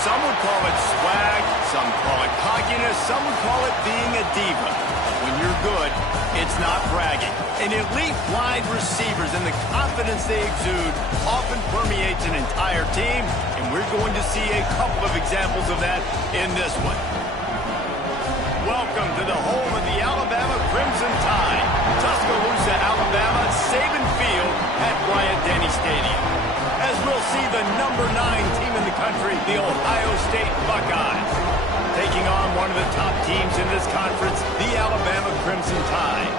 Some would call it swag, some call it cockiness, some would call it being a diva. When you're good, it's not bragging. An elite wide receivers and the confidence they exude often permeates an entire team, and we're going to see a couple of examples of that in this one. Welcome to the home of the Alabama Crimson Tide. Tuscaloosa, Alabama, Saban Field at Bryant-Denny Stadium. As we'll see the number 9 team in the country, the Ohio State Buckeyes, taking on one of the top teams in this conference, the Alabama Crimson Tide.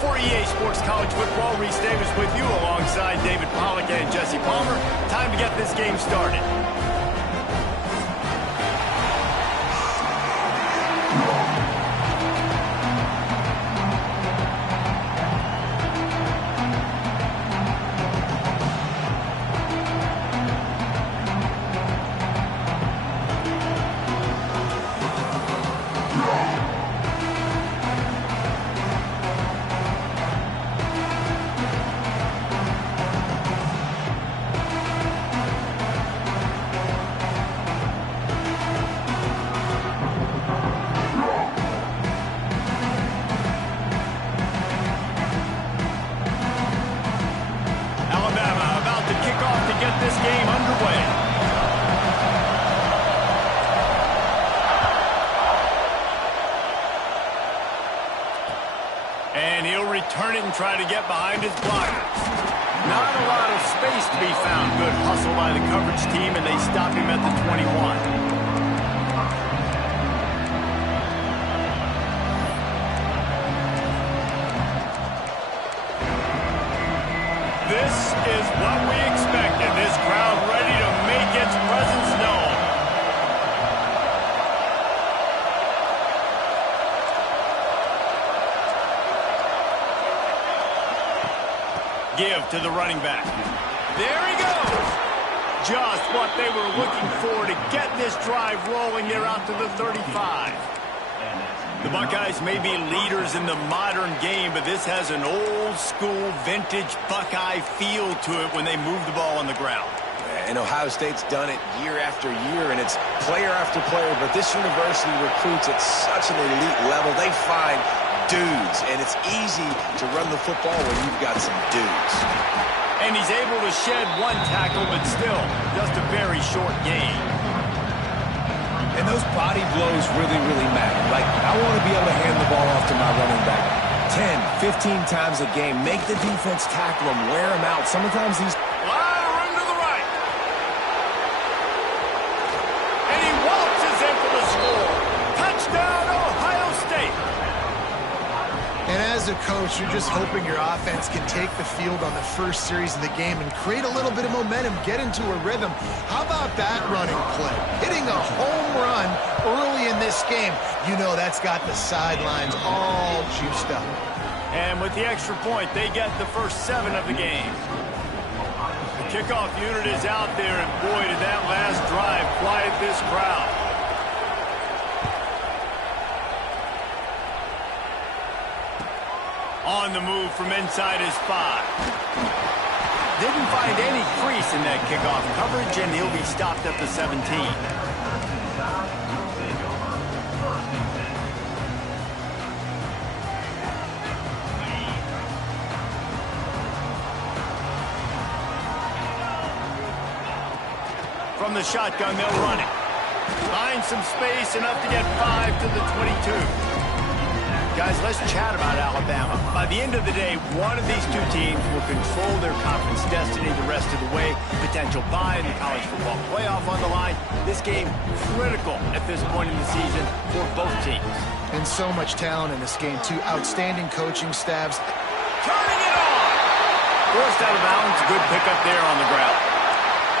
For EA Sports College Football, Reese Davis with you alongside David Pollack and Jesse Palmer. Time to get this game started. Get this game underway. And he'll return it and try to get behind his blockers. Not a lot of space to be found. Good hustle by the coverage team, and they stop him at the 21. This is what we expected. This crowd ready to make its presence known. Give to the running back. There he goes. Just what they were looking for to get this drive rolling. They're out to the 35. The Buckeyes may be leaders in the modern game, but this has an old-school, vintage Buckeye feel to it when they move the ball on the ground. And Ohio State's done it year after year, and it's player after player, but this university recruits at such an elite level. They find dudes, and it's easy to run the football when you've got some dudes. And he's able to shed one tackle, but still, just a very short gain. And those body blows really, really matter. Like, I want to be able to hand the ball off to my running back 10, 15 times a game. Make the defense tackle him, wear him out. Sometimes these... Run to the right. And he waltzes in for the score. Touchdown, Ohio State. And as a coach, you're just hoping your offense can take the field on the first series of the game and create a little bit of momentum, get into a rhythm. How about that running play? Hitting a home run early in this game. You know that's got the sidelines all juiced up. And with the extra point, they get the first 7 of the game. The kickoff unit is out there, and boy, did that last drive quiet this crowd. On the move from inside his 5. Didn't find any crease in that kickoff coverage, and he'll be stopped at the 17. From the shotgun, they'll run it. Find some space, enough to get 5 to the 22. Guys, let's chat about Alabama. By the end of the day, one of these two teams will control their conference destiny the rest of the way. Potential bye in the college football playoff on the line. This game critical at this point in the season for both teams. And so much talent in this game, too. Outstanding coaching staffs. Turning it on! Forced out of bounds. Good pickup there on the ground.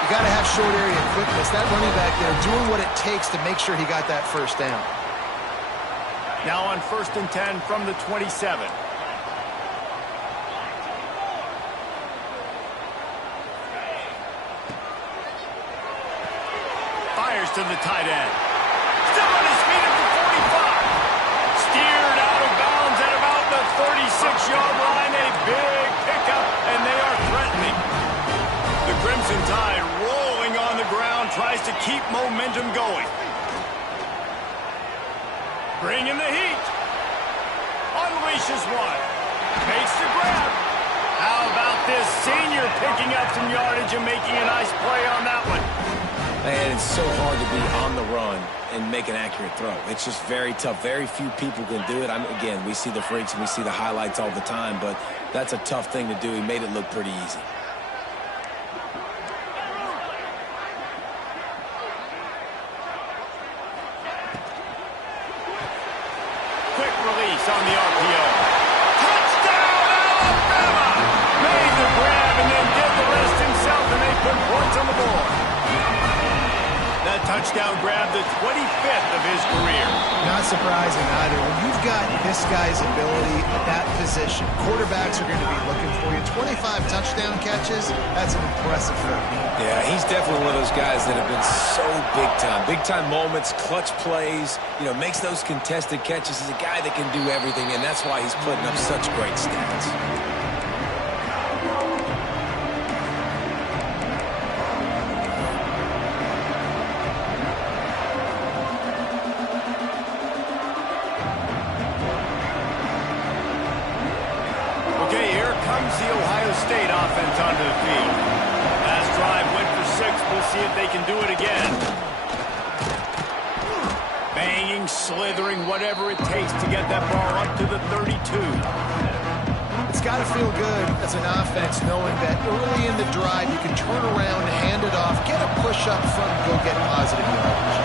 You got to have short area quickness. That running back there doing what it takes to make sure he got that first down. Now on 1st and 10 from the 27. to the tight end. Still on his feet at the 45. Steered out of bounds at about the 36-yard line. A big pickup, and they are threatening. The Crimson Tide rolling on the ground, tries to keep momentum going. Bringing the heat. Unleashes one. Makes the grab. How about this senior picking up some yardage and making a nice play on that one? And it's so hard to be on the run and make an accurate throw. It's just very tough. Very few people can do it. Again, we see the freaks and we see the highlights all the time, but that's a tough thing to do. He made it look pretty easy. Quick release on the RPO. Touchdown, Alabama! Made the grab and then did the rest himself, and they put points on the board. That touchdown grab, the 25th of his career. Not surprising either. When you've got this guy's ability at that position, quarterbacks are going to be looking for you. 25 touchdown catches, that's an impressive thing. Yeah, he's definitely one of those guys that have been so big time. Big time moments, clutch plays, makes those contested catches. He's a guy that can do everything, and that's why he's putting up such great stats. The Ohio State offense onto the field. Last drive went for 6. We'll see if they can do it again. Banging, slithering, whatever it takes to get that ball up to the 32. It's got to feel good as an offense knowing that early in the drive you can turn around, hand it off, get a push up front, and go get positive yardage.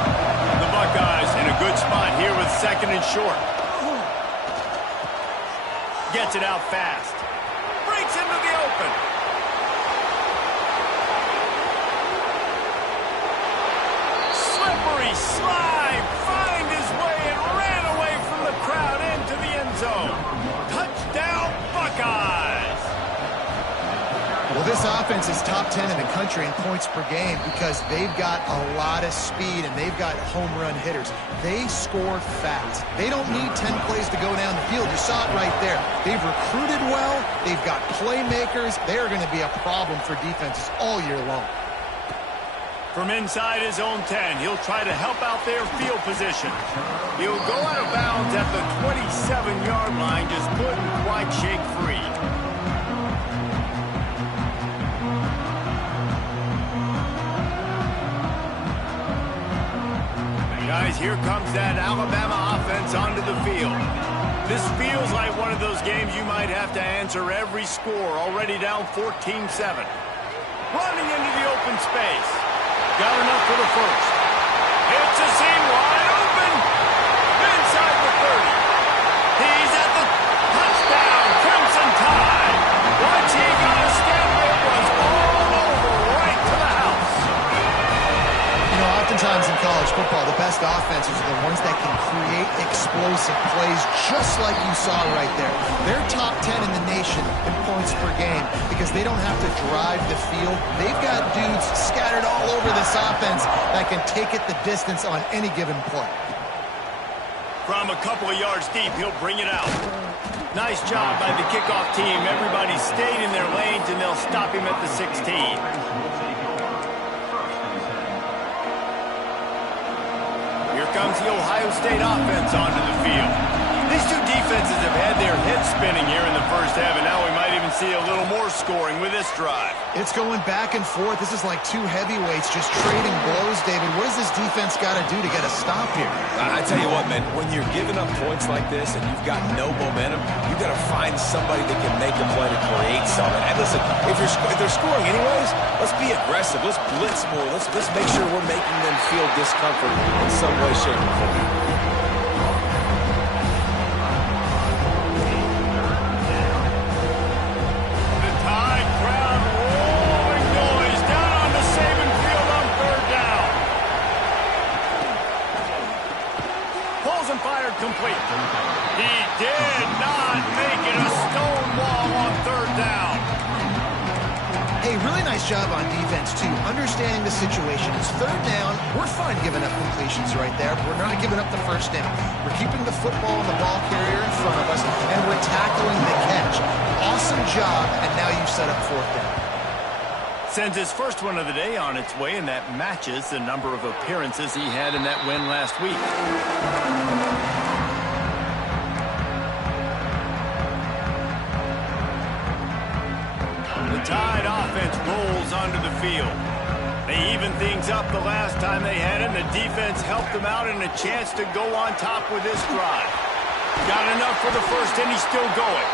The Buckeyes in a good spot here with 2nd and short. Gets it out fast. Breaks into the open. Slippery slide. Find his way and ran away from the crowd into the end zone. Touchdown, Buckeyes. Well, this offense is top 10 in the country in points per game because they've got a lot of speed and they've got home run hitters. They score fast. They don't need 10 plays to go down the field. You saw it right there. They've recruited well. They've got playmakers. They're going to be a problem for defenses all year long. From inside his own 10, he'll try to help out their field position. He'll go out of bounds at the 27-yard line, just couldn't quite shake free. Guys, here comes that Alabama offense onto the field. This feels like one of those games you might have to answer every score, already down 14-7. Running into the open space. Got enough for the first. Hits a seam wide open. Inside the 30. He's at the touchdown, Crimson Tide. Once he got a step, it was all over right to the house. Oftentimes in college football, the best offenses are the ones that can create explosive plays just like you saw right there. They're top 10 in the nation in points per game because they don't have to drive the field. They've got dudes scattered all over this offense that can take it the distance on any given play. From a couple of yards deep, he'll bring it out. Nice job by the kickoff team. Everybody stayed in their lanes, and they'll stop him at the 16. Comes the Ohio State offense onto the field. These two defenses have had their heads spinning here in the first half, and now we might even see a little more scoring with this drive. It's going back and forth. This is like two heavyweights just trading blows, David. What does this defense got to do to get a stop here? I tell you what, man, when you're giving up points like this and you've got no momentum, you've got to find somebody that can make a play to create something. And listen, if they're scoring anyways, let's be aggressive. Let's blitz more. Let's make sure we're making them feel discomfort in some way, shape, or form. Complete. He did not make it a stone wall on 3rd down. Hey, really nice job job on defense, too, understanding the situation. It's third down. We're fine giving up completions right there, but we're not giving up the first down. We're keeping the football and the ball carrier in front of us, and we're tackling the catch. Awesome job, and now you set up fourth down. Sends his first one of the day on its way, and that matches the number of appearances he had in that win last week. The Tide offense rolls onto the field. They evened things up the last time they had it, and the defense helped them out and a chance to go on top with this drive. Got enough for the first, and he's still going.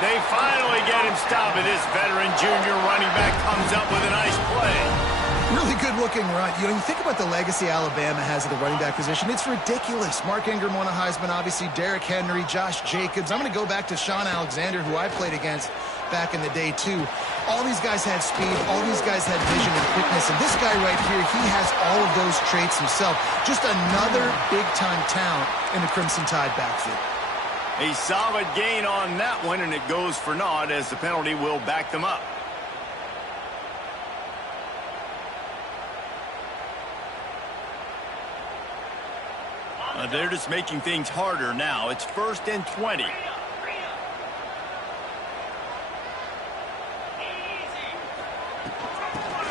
They finally get him stopped, and this veteran junior running back comes up with a nice play. Really good-looking run. You think about the legacy Alabama has at the running back position. It's ridiculous. Mark Ingram won a Heisman, obviously. Derrick Henry, Josh Jacobs. I'm going to go back to Sean Alexander, who I played against back in the day, too. All these guys had speed. All these guys had vision and quickness. And this guy right here, he has all of those traits himself. Just another big-time talent in the Crimson Tide backfield. A solid gain on that one, and it goes for naught as the penalty will back them up. They're just making things harder now. It's 1st and 20.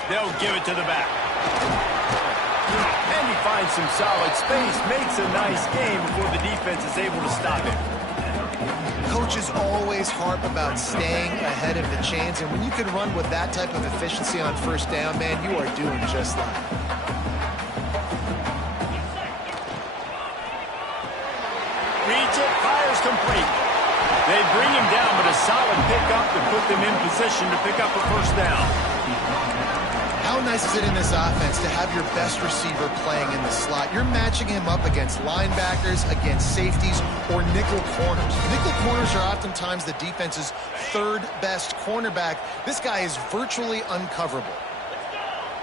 They'll give it to the back. And he finds some solid space, makes a nice game before the defense is able to stop him. Coaches always harp about staying ahead of the chains, and when you can run with that type of efficiency on first down, man, you are doing just that. Reads it, fires complete. They bring him down, but a solid pickup to put them in position to pick up a first down. How nice is it in this offense to have your best receiver playing in the slot? You're matching him up against linebackers, against safeties, or nickel corners. Nickel corners are oftentimes the defense's third best cornerback. This guy is virtually uncoverable.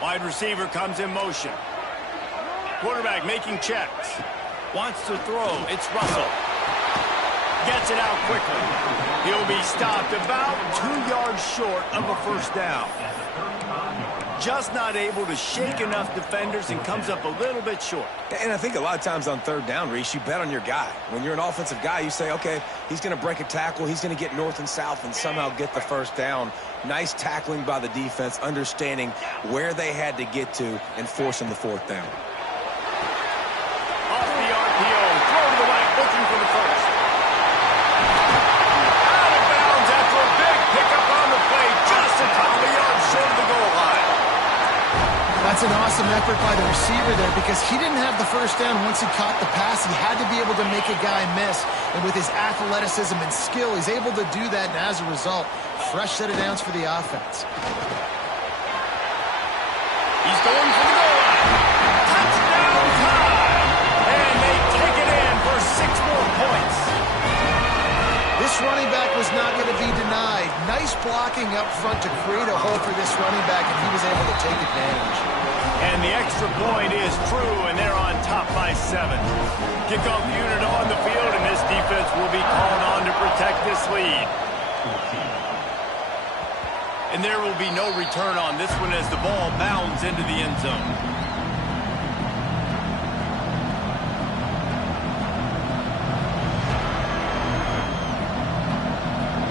Wide receiver comes in motion. Quarterback making checks. Wants to throw. It's Russell. Gets it out quickly. He'll be stopped about 2 yards short of a first down. Just not able to shake enough defenders and comes up a little bit short. And I think a lot of times on third down, Reese, you bet on your guy. When you're an offensive guy, you say, okay, he's going to break a tackle, he's going to get north and south and somehow get the first down. Nice tackling by the defense, understanding where they had to get to and forcing the fourth down. Off the RPO, throw to the right, looking for the first. Out of bounds after a big pickup on the play, just a couple of yards short of the goal line. That's an awesome effort by the receiver there because he didn't have the first down once he caught the pass. He had to be able to make a guy miss. And with his athleticism and skill, he's able to do that. And as a result, fresh set of downs for the offense. He's going for the goal line. Touchdown time. And they take it in for 6 more points. This running back was not going to be denied. Nice blocking up front to create a hole for this running back, and he was able to take advantage. And the extra point is true, and they're on top by 7. Kickoff unit on the field, and this defense will be called on to protect this lead. And there will be no return on this one as the ball bounds into the end zone.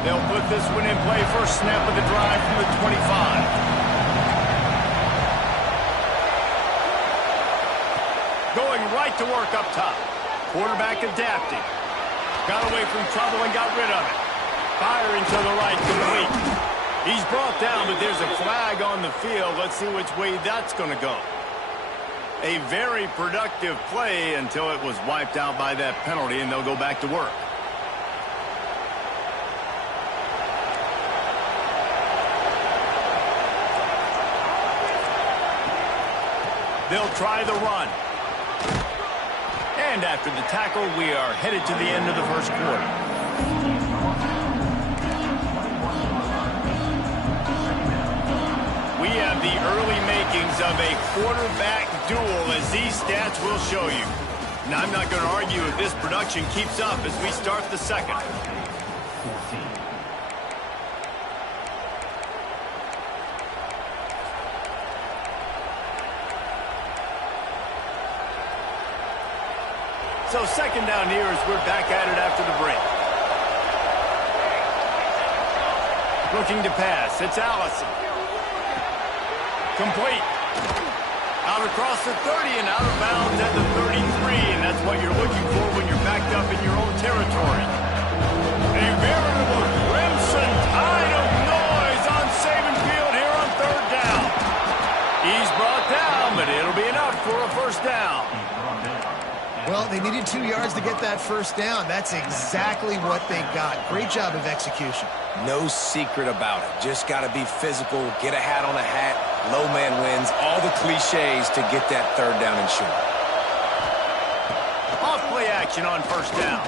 They'll put this one in play. First snap of the drive from the 25. Going right to work up top. Quarterback adapting. Got away from trouble and got rid of it. Firing to the right, complete. He's brought down, but there's a flag on the field. Let's see which way that's going to go. A very productive play until it was wiped out by that penalty, and they'll go back to work. They'll try the run. And after the tackle, we are headed to the end of the first quarter. We have the early makings of a quarterback duel, as these stats will show you. And I'm not going to argue if this production keeps up as we start the second. So second down here as we're back at it after the break. Looking to pass. It's Allison. Complete. Out across the 30 and out of bounds at the 33, and that's what you're looking for when you're backed up in your own territory. A veritable crimson tide of noise on Saban Field here on third down. He's brought down, but it'll be enough for a first down. Well, they needed 2 yards to get that first down. That's exactly what they got. Great job of execution. No secret about it. Just got to be physical, get a hat on a hat, low man wins, all the cliches to get that third down and short. Off play action on first down.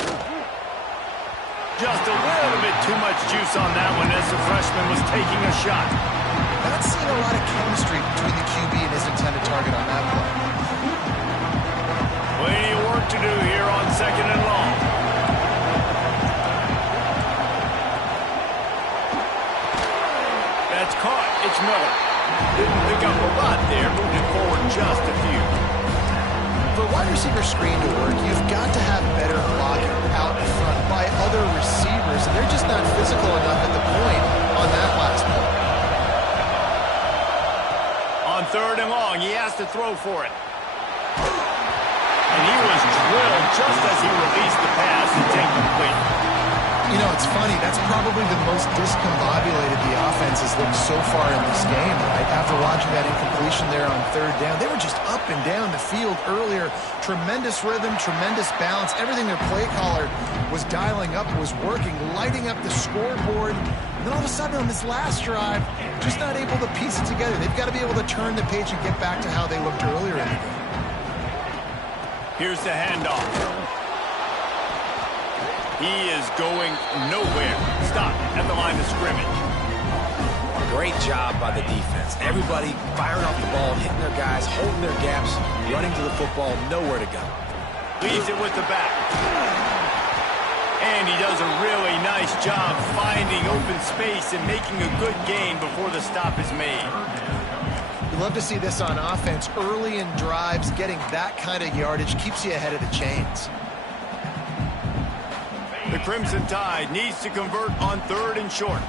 Just a little bit too much juice on that one as the freshman was taking a shot. Not seeing a lot of chemistry between the QB and his intended target on that play. Plenty of work to do here on second and long. That's caught. It's Miller. Didn't pick up a lot there, moving forward just a few. For wide receiver screen to work, you've got to have better blocking out in front by other receivers, and they're just not physical enough at the point on that last play. On third and long, he has to throw for it. And he was drilled just as he released the pass. It's incomplete. You know, it's funny. That's probably the most discombobulated the offense has looked so far in this game, right? After watching that incompletion there on third down, they were just up and down the field earlier. Tremendous rhythm, tremendous balance. Everything their play caller was dialing up was working, lighting up the scoreboard. And then all of a sudden on this last drive, just not able to piece it together. They've got to be able to turn the page and get back to how they looked earlier in the game. Here's the handoff. He is going nowhere. Stop at the line of scrimmage. Great job by the defense. Everybody firing off the ball, hitting their guys, holding their gaps, running to the football, nowhere to go. Leaves it with the back. And he does a really nice job finding open space and making a good gain before the stop is made. You love to see this on offense. Early in drives, getting that kind of yardage keeps you ahead of the chains. The Crimson Tide needs to convert on third and short.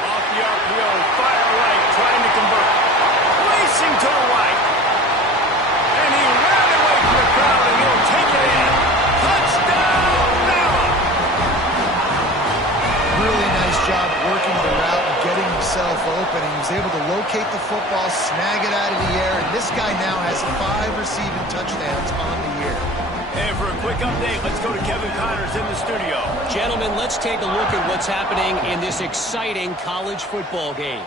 Off the RPO, fire right, trying to convert. Racing to the right. And he ran away from the crowd, and he'll take it in. Touchdown, Bama! Really nice job working the route and getting himself open. He was able to locate the football, snag it out of the air, and this guy now has 5 receiving touchdowns on the year. And for a quick update, let's go to Kevin Connors in the studio. Gentlemen, let's take a look at what's happening in this exciting college football game.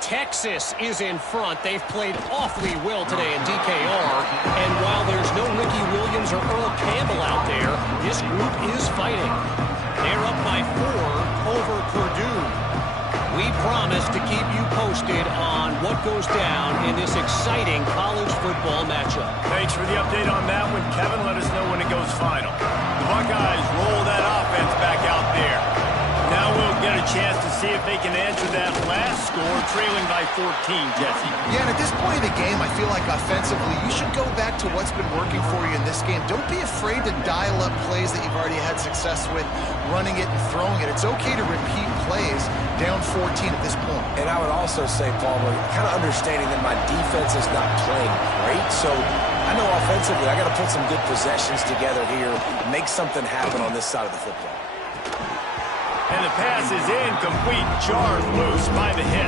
Texas is in front. They've played awfully well today in DKR. And while there's no Ricky Williams or Earl Campbell out there, this group is fighting. They're up by 4 over Purdue. We promise to keep you posted on what goes down in this exciting college football matchup. Thanks for the update on that one, Kevin. Let us know when it goes final. The Buckeyes roll that offense back out there. Now we'll get a chance to see if they can answer that last score, trailing by 14, Jesse. Yeah, and at this point of the game, I feel like offensively, you should go back to what's been working for you in this game. Don't be afraid to dial up plays that you've already had success with, running it and throwing it. It's okay to repeat plays down 14 at this point. And I would also say, Palmer, kind of understanding that my defense is not playing great, so I know offensively I got to put some good possessions together here, make something happen on this side of the football. And the pass is incomplete, jarred loose by the hit.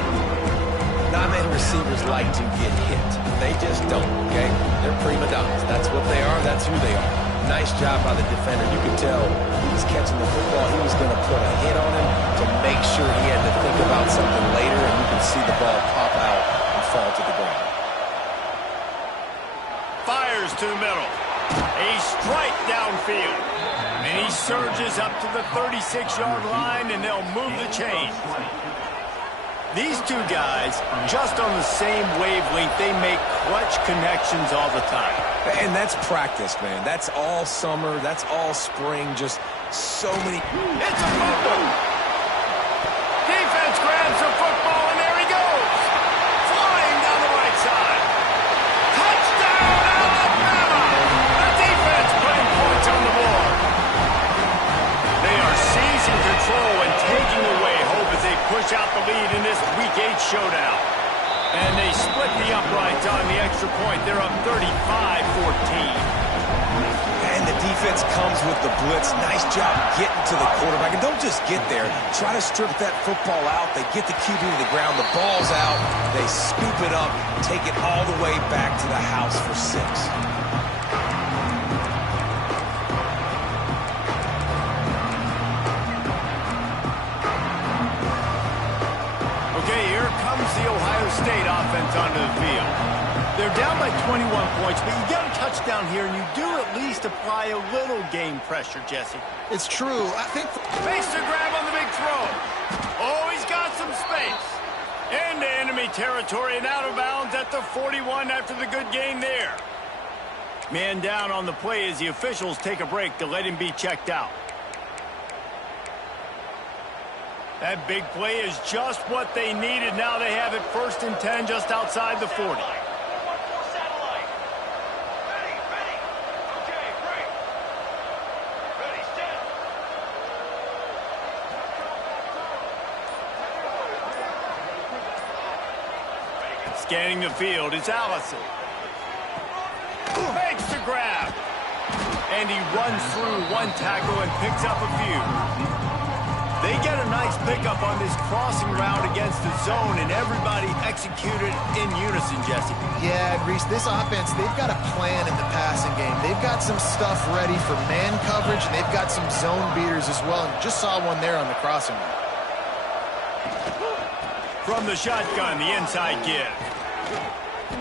Not-man receivers like to get hit. They just don't, okay? They're prima donnas. That's what they are. That's who they are. Nice job by the defender. You could tell he was catching the football. He was going to put a hit on him to make sure he had to think about something later, and you can see the ball pop out and fall to the ground. Fires to the middle. A strike downfield. And he surges up to the 36-yard line, and they'll move the chain. These two guys, just on the same wavelength, they make clutch connections all the time. And that's practice, man. That's all summer. That's all spring. Just so many. It's a fumble. Defense grabs the football, and there he goes. Flying down the right side. stretch out the lead in this Week 8 showdown. And they split the uprights on the extra point. They're up 35-14. And the defense comes with the blitz. Nice job getting to the quarterback. And don't just get there. Try to strip that football out. They get the QB to the ground. The ball's out. They scoop it up, take it all the way back to the house for 6. Okay, here comes the Ohio State offense onto the field. They're down by 21 points, but you get a touchdown here, and you do at least apply a little game pressure, Jesse. It's true. I think... Makes the grab on the big throw. Oh, he's got some space. Into enemy territory and out of bounds at the 41 after the good gain there. Man down on the play as the officials take a break to let him be checked out. That big play is just what they needed. Now they have it 1st and 10 just outside the 40. Scanning the field, it's Allison. Makes the grab. And he runs through one tackle and picks up a few. They get a nice pickup on this crossing route against the zone, and everybody executed in unison, Jesse. Yeah, Reese, this offense, they've got a plan in the passing game. They've got some stuff ready for man coverage, and they've got some zone beaters as well. And just saw one there on the crossing route. From the shotgun, the inside give.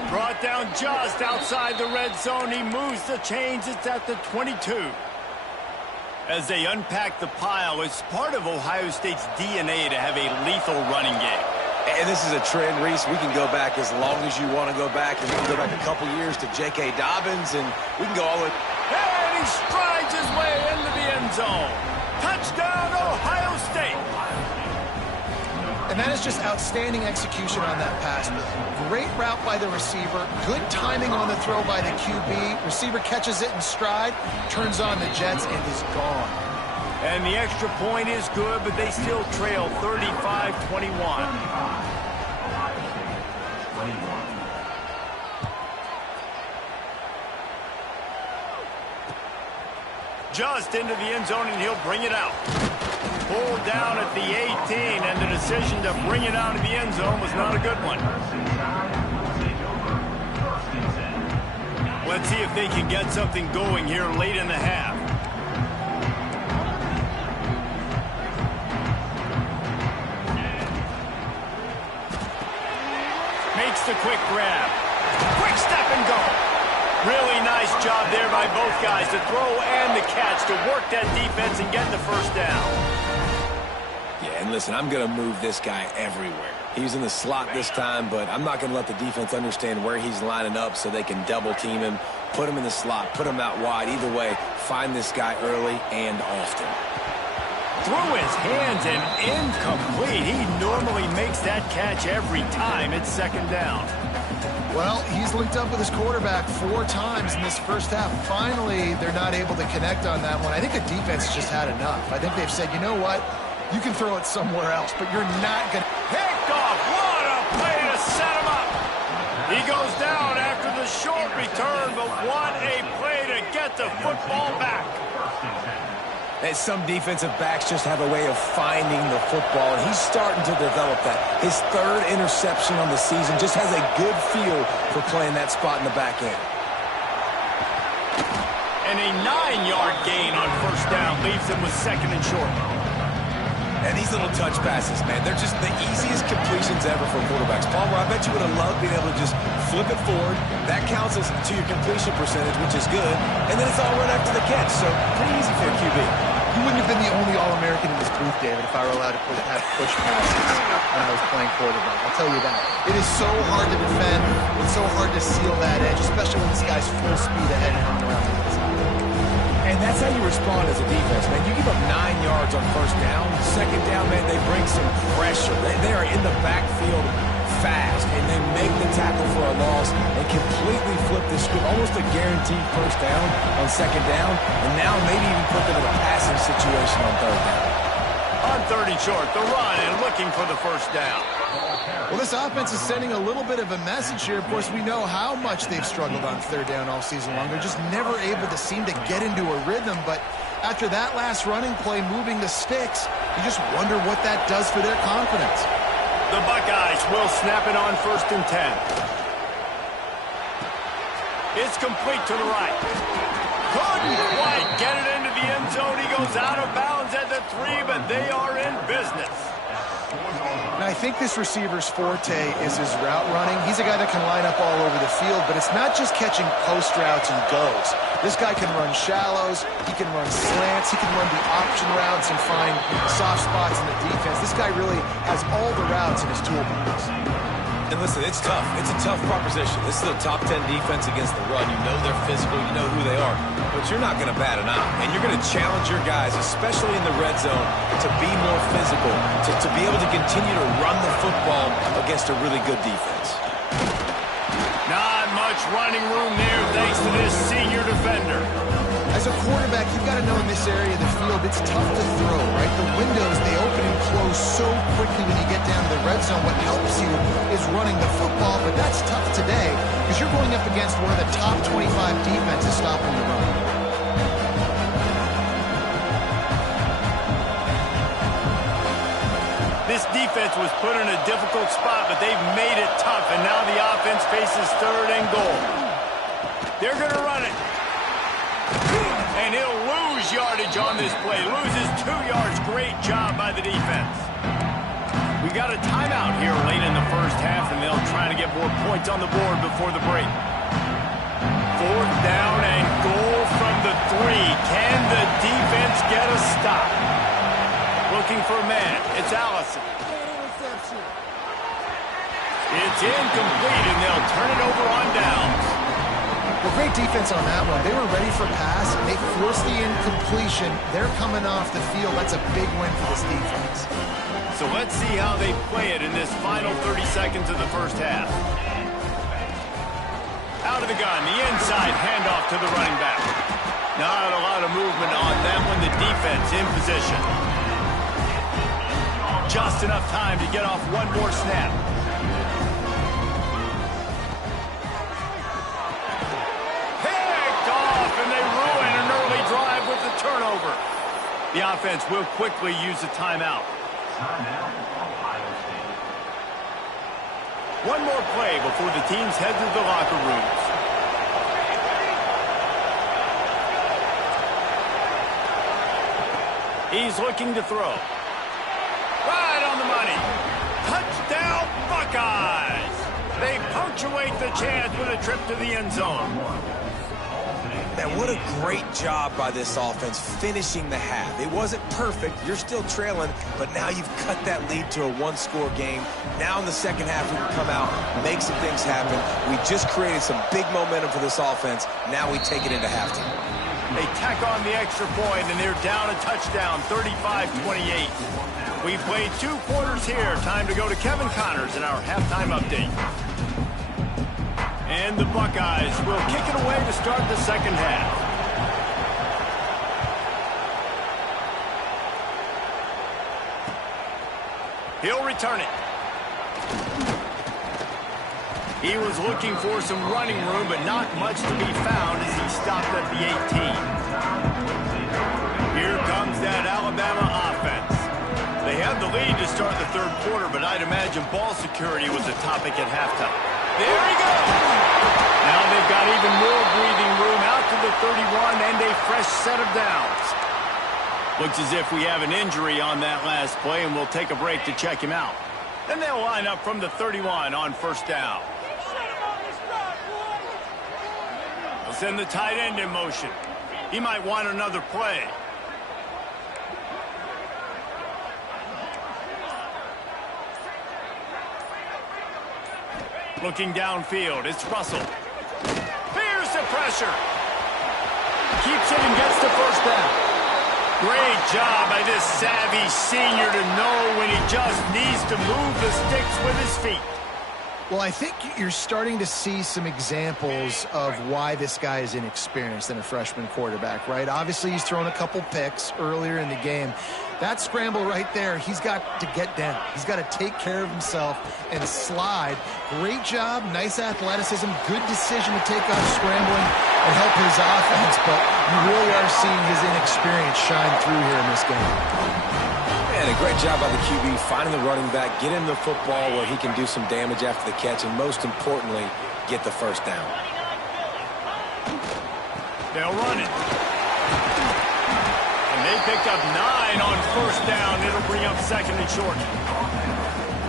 Brought down just outside the red zone. He moves the chains. It's at the 22. As they unpack the pile, it's part of Ohio State's DNA to have a lethal running game. And this is a trend, Reese. We can go back as long as you want to go back. And we can go back a couple years to J.K. Dobbins, and we can go all the way. And he strides his way into the end zone. Touchdown, Ohio State. And that is just outstanding execution on that pass. Great route by the receiver. Good timing on the throw by the QB. Receiver catches it in stride, turns on the jets, and is gone. And the extra point is good, but they still trail 35-21. Just into the end zone, and he'll bring it out. Pulled down at the 18, and the decision to bring it out of the end zone was not a good one. Let's see if they can get something going here late in the half. Makes the quick grab. Quick step and go. Really nice job there by both guys to throw and the catch to work that defense and get the first down. Yeah, and listen, I'm going to move this guy everywhere. He's in the slot this time, but I'm not going to let the defense understand where he's lining up so they can double team him, put him in the slot, put him out wide. Either way, find this guy early and often. Through his hands and incomplete. He normally makes that catch every time. It's 2nd down. Well, he's linked up with his quarterback 4 times in this first half. Finally, they're not able to connect on that one. I think the defense just had enough. I think they've said, you know what? You can throw it somewhere else, but you're not going to... Picked off. What a play to set him up. He goes down after the short return, but what a play to get the football back. And some defensive backs just have a way of finding the football, and he's starting to develop that. His 3rd interception on the season, just has a good feel for playing that spot in the back end. And a 9-yard gain on 1st down leaves him with 2nd and short. And these little touch passes, man, they're just the easiest completions ever for quarterbacks. Palmer, I bet you would have loved being able to just flip it forward. That counts as to your completion percentage, which is good. And then it's all right after the catch, so pretty easy for a QB. You wouldn't have been the only All-American in this booth, David, if I were allowed to have push passes when I was playing quarterback. I'll tell you that. It is so hard to defend. It's so hard to seal that edge, especially when this guy's full speed ahead and coming around the inside. And that's how you respond as a defense, man. You give up 9 yards on 1st down. 2nd down, man, they bring some pressure. They are in the backfield fast, and they make the tackle for a loss and completely flip the script. Almost a guaranteed 1st down on 2nd down, and now maybe even put them in a passing situation on 3rd down. On 3rd and short. The run and looking for the first down. Well, this offense is sending a little bit of a message here. Of course, we know how much they've struggled on 3rd down all season long. They're just never able to seem to get into a rhythm. But after that last running play, moving the sticks, you just wonder what that does for their confidence. The Buckeyes will snap it on 1st and 10. It's complete to the right. Couldn't quite get it into the end zone. He goes out of bounds at the 3, but they are in business. Now, I think this receiver's forte is his route running. He's a guy that can line up all over the field, but it's not just catching post routes and goes. This guy can run shallows, he can run slants, he can run the option routes and find soft spots in the defense. This guy really has all the routes in his toolbox. And listen, it's tough. It's a tough proposition. This is a top 10 defense against the run. You know they're physical. You know who they are. But you're not going to bat an eye. And you're going to challenge your guys, especially in the red zone, to be more physical, to be able to continue to run the football against a really good defense. Not much running room there thanks to this senior defender. As a quarterback, you've got to know in this area of the field, it's tough to throw, right? The windows, they open and close so quickly when you get down to the red zone. What helps you is running the football, but that's tough today because you're going up against one of the top 25 defenses stopping the run. This defense was put in a difficult spot, but they've made it tough, and now the offense faces 3rd and goal. They're going to run it. And he'll lose yardage on this play. Loses 2 yards. Great job by the defense. We got a timeout here late in the first half, and they'll try to get more points on the board before the break. 4th down and goal from the 3. Can the defense get a stop? Looking for a man. It's Allison. It's incomplete, and they'll turn it over on downs. Well, great defense on that one. They were ready for pass, and they forced the incompletion. They're coming off the field. That's a big win for this defense. So let's see how they play it in this final 30 seconds of the first half. Out of the gun, the inside handoff to the running back. Not a lot of movement on that one. The defense in position. Just enough time to get off one more snap. And they ruin an early drive with the turnover. The offense will quickly use a timeout. One more play before the teams head to the locker rooms. He's looking to throw. Right on the money. Touchdown, Buckeyes! They punctuate the chance with a trip to the end zone. Man, what a great job by this offense finishing the half. It wasn't perfect. You're still trailing, but now you've cut that lead to a 1-score game. Now in the second half, we can come out, make some things happen. We just created some big momentum for this offense. Now we take it into halftime. They tack on the extra point, and they're down a touchdown, 35-28. We've played 2 quarters here. Time to go to Kevin Connors in our halftime update. And the Buckeyes will kick it away to start the second half. He'll return it. He was looking for some running room, but not much to be found as he stopped at the 18. Here comes that Alabama offense. They had the lead to start the 3rd quarter, but I'd imagine ball security was a topic at halftime. There he goes! Now they've got even more breathing room out to the 31 and a fresh set of downs. Looks as if we have an injury on that last play, and we'll take a break to check him out. Then they'll line up from the 31 on 1st down. They'll send the tight end in motion. He might want another play. Looking downfield, it's Russell. Fears the pressure. Keeps it and gets the 1st down. Great job by this savvy senior to know when he just needs to move the sticks with his feet. Well, I think you're starting to see some examples of why this guy is inexperienced than a freshman quarterback, right? Obviously, he's thrown a couple picks earlier in the game. That scramble right there, he's got to get down. He's got to take care of himself and slide. Great job, nice athleticism, good decision to take off scrambling and help his offense, but you really are seeing his inexperience shine through here in this game. And a great job by the QB finding the running back, get him the football where he can do some damage after the catch, and most importantly, get the first down. They'll run it. And they picked up 9 on first down. It'll bring up second and short.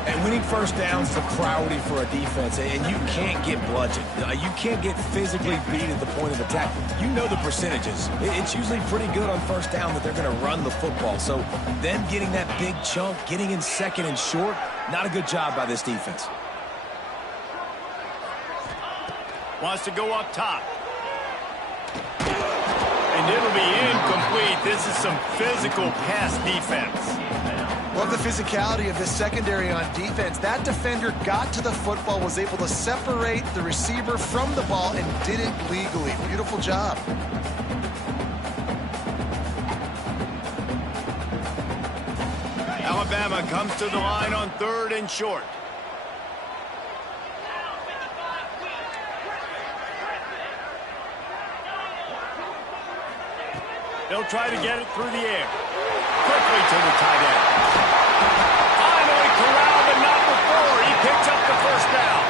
And winning first down is a priority for a defense, and you can't get bludgeoned. You can't get physically beat at the point of attack. You know the percentages. It's usually pretty good on first down that they're going to run the football. So them getting that big chunk, getting in second and short, not a good job by this defense. Wants to go up top. And it'll be incomplete. This is some physical pass defense. Love the physicality of this secondary on defense. That defender got to the football, was able to separate the receiver from the ball, and did it legally. Beautiful job. Alabama comes to the line on third and short. They'll try to get it through the air. Quickly to the tight end. Finally corralled, but not before. He picks up the first down.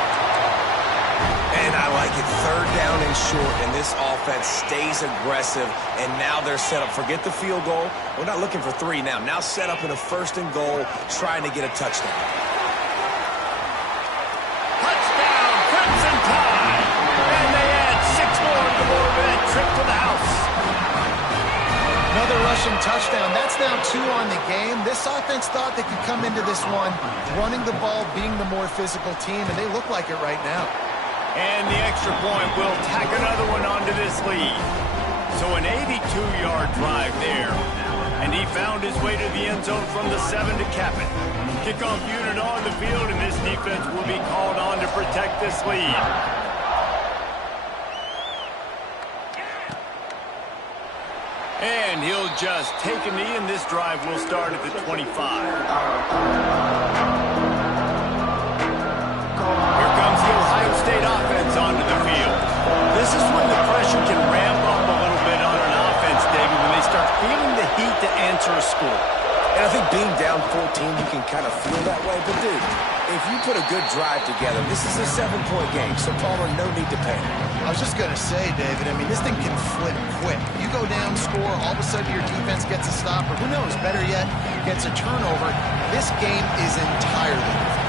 And I like it. Third down and short, and this offense stays aggressive, and now they're set up. Forget the field goal. We're not looking for 3 now. Now set up in a first and goal, trying to get a touchdown. Touchdown, Crimson Tide. And they add 6 more to the board with that trip to the house. Another rushing touchdown. That's now 2 on the game. This offense thought they could come into this one running the ball, being the more physical team, and they look like it right now. And the extra point will tack another one onto this lead. So an 82-yard drive there. And he found his way to the end zone from the 7 to cap it. Kickoff unit on the field, and this defense will be called on to protect this lead. And he'll just take a knee, and this drive will start at the 25. Here comes the Ohio State offense onto the field. This is when the pressure can ramp up a little bit on an offense, David, when they start feeling the heat to answer a score. And I think being down 14, you can kind of feel that way. But, dude, if you put a good drive together, this is a 7-point game, so Palmer, no need to panic. I was just going to say, David, I mean, this thing can flip quick. You go down, score, all of a sudden your defense gets a stop, or who knows, better yet, gets a turnover. This game is entirely different.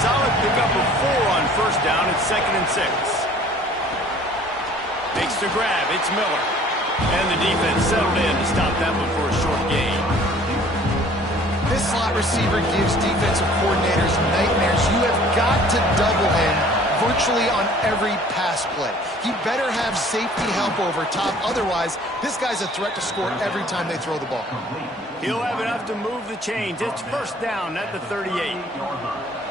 Solid pickup of 4 on first down. It's 2nd and 6. Makes the grab. It's Miller. And the defense settled in to stop that one for a short gain. This slot receiver gives defensive coordinators nightmares. You have got to double him virtually on every pass play. He better have safety help over top. Otherwise, this guy's a threat to score every time they throw the ball. He'll have enough to move the chains. It's first down at the 38.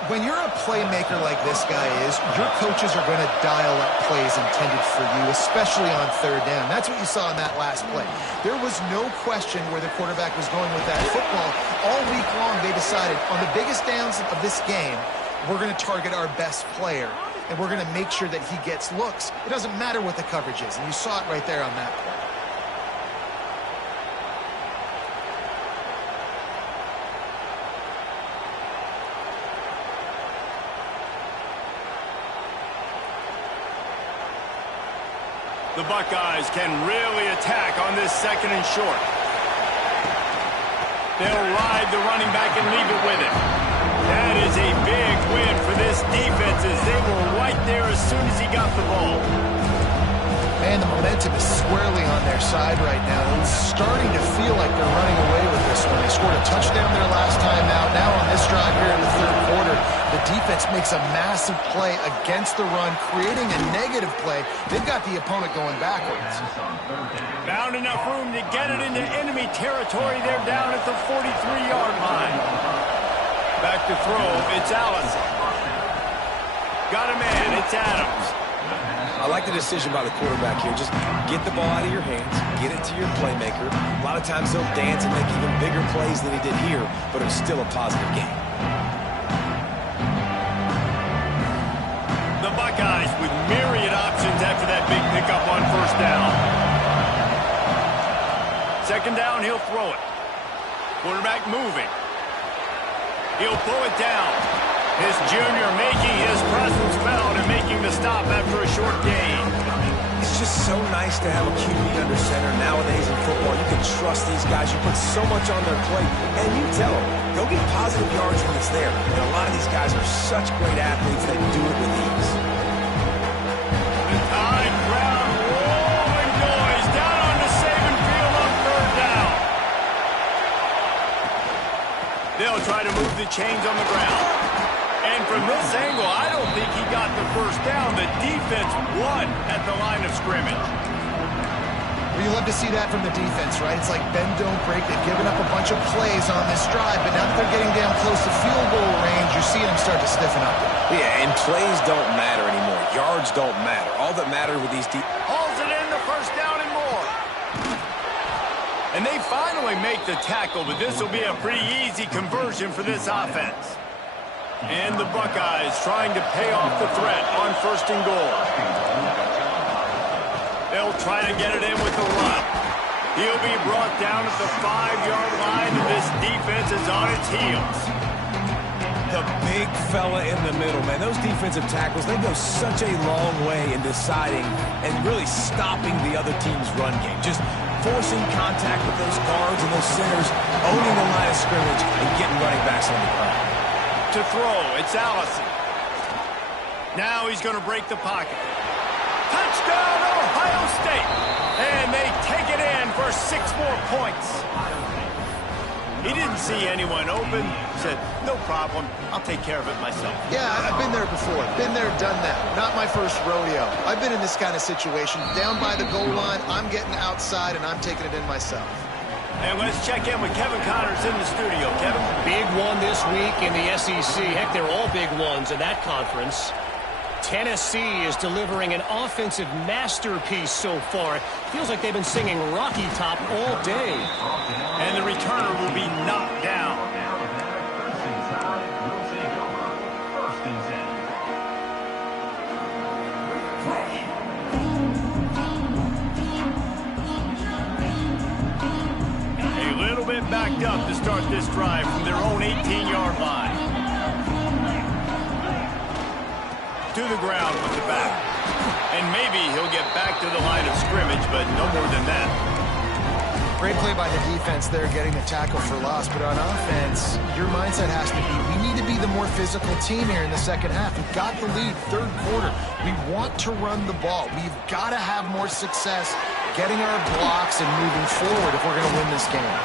When you're a playmaker like this guy is, your coaches are going to dial up plays intended for you, especially on third down. That's what you saw in that last play. There was no question where the quarterback was going with that football. All week long, they decided on the biggest downs of this game, we're going to target our best player, and we're going to make sure that he gets looks. It doesn't matter what the coverage is, and you saw it right there on that play. The Buckeyes can really attack on this 2nd and short. They'll ride the running back and leave it with it. That is a big win for this defense as they were right there as soon as he got the ball. Man, the momentum is squarely on their side right now. It's starting to feel like they're running away with this one. They scored a touchdown their last time out. Now on this drive here in the 3rd quarter, the defense makes a massive play against the run, creating a negative play. They've got the opponent going backwards. Found enough room to get it into enemy territory. They're down at the 43-yard line. Back to throw, it's Allison. Got a man, it's Adams. I like the decision by the quarterback here. Just get the ball out of your hands, get it to your playmaker. A lot of times he'll dance and make even bigger plays than he did here, but it's still a positive game. The Buckeyes with myriad options after that big pickup on first down. Second down, he'll throw it. Quarterback moving. He'll pull it down. His junior making his presence felt and making the stop after a short gain. It's just so nice to have a QB under center nowadays in football. You can trust these guys. You put so much on their plate, and you tell them, go get positive yards when it's there. And a lot of these guys are such great athletes, they do it with ease. The tide crowd rolling noise down on the Saban field on third down. They'll try to move the chains on the ground. And from this angle, I don't think he got the first down. The defense won at the line of scrimmage. Well, you love to see that from the defense, right? It's like bend, don't break. They've given up a bunch of plays on this drive, but now that they're getting down close to field goal range, you're seeing them start to stiffen up. Yeah, and plays don't matter anymore. Yards don't matter. All that matters with these Hauls it in, the first down and more. And they finally make the tackle, but this will be a pretty easy conversion for this offense. And the Buckeyes trying to pay off the threat on first and goal. They'll try to get it in with the run. He'll be brought down at the 5-yard line, and this defense is on its heels. The big fella in the middle, man. Those defensive tackles, they go such a long way in deciding and really stopping the other team's run game. Just forcing contact with those guards and those centers, owning the line of scrimmage, and getting running backs on the ground. To throw, it's Allison. Now he's going to break the pocket. Touchdown, Ohio State! And they take it in for 6 more points. He didn't see anyone open. Said, no problem. I'll take care of it myself. Yeah, I've been there before. Been there, done that. Not my first rodeo. I've been in this kind of situation. Down by the goal line, I'm getting outside, and I'm taking it in myself. And let's check in with Kevin Connors in the studio. Kevin? Big one this week in the SEC. Heck, they're all big ones in that conference. Tennessee is delivering an offensive masterpiece so far. Feels like they've been singing Rocky Top all day. And the returner will be knocked down. A little bit backed up to start this drive from their own 18-yard line. To the ground with the back. And maybe he'll get back to the line of scrimmage, but no more than that. Great play by the defense there, getting the tackle for loss. But on offense, your mindset has to be, we need to be the more physical team here in the second half. We've got the lead, third quarter. We want to run the ball. We've got to have more success getting our blocks and moving forward if we're going to win this game.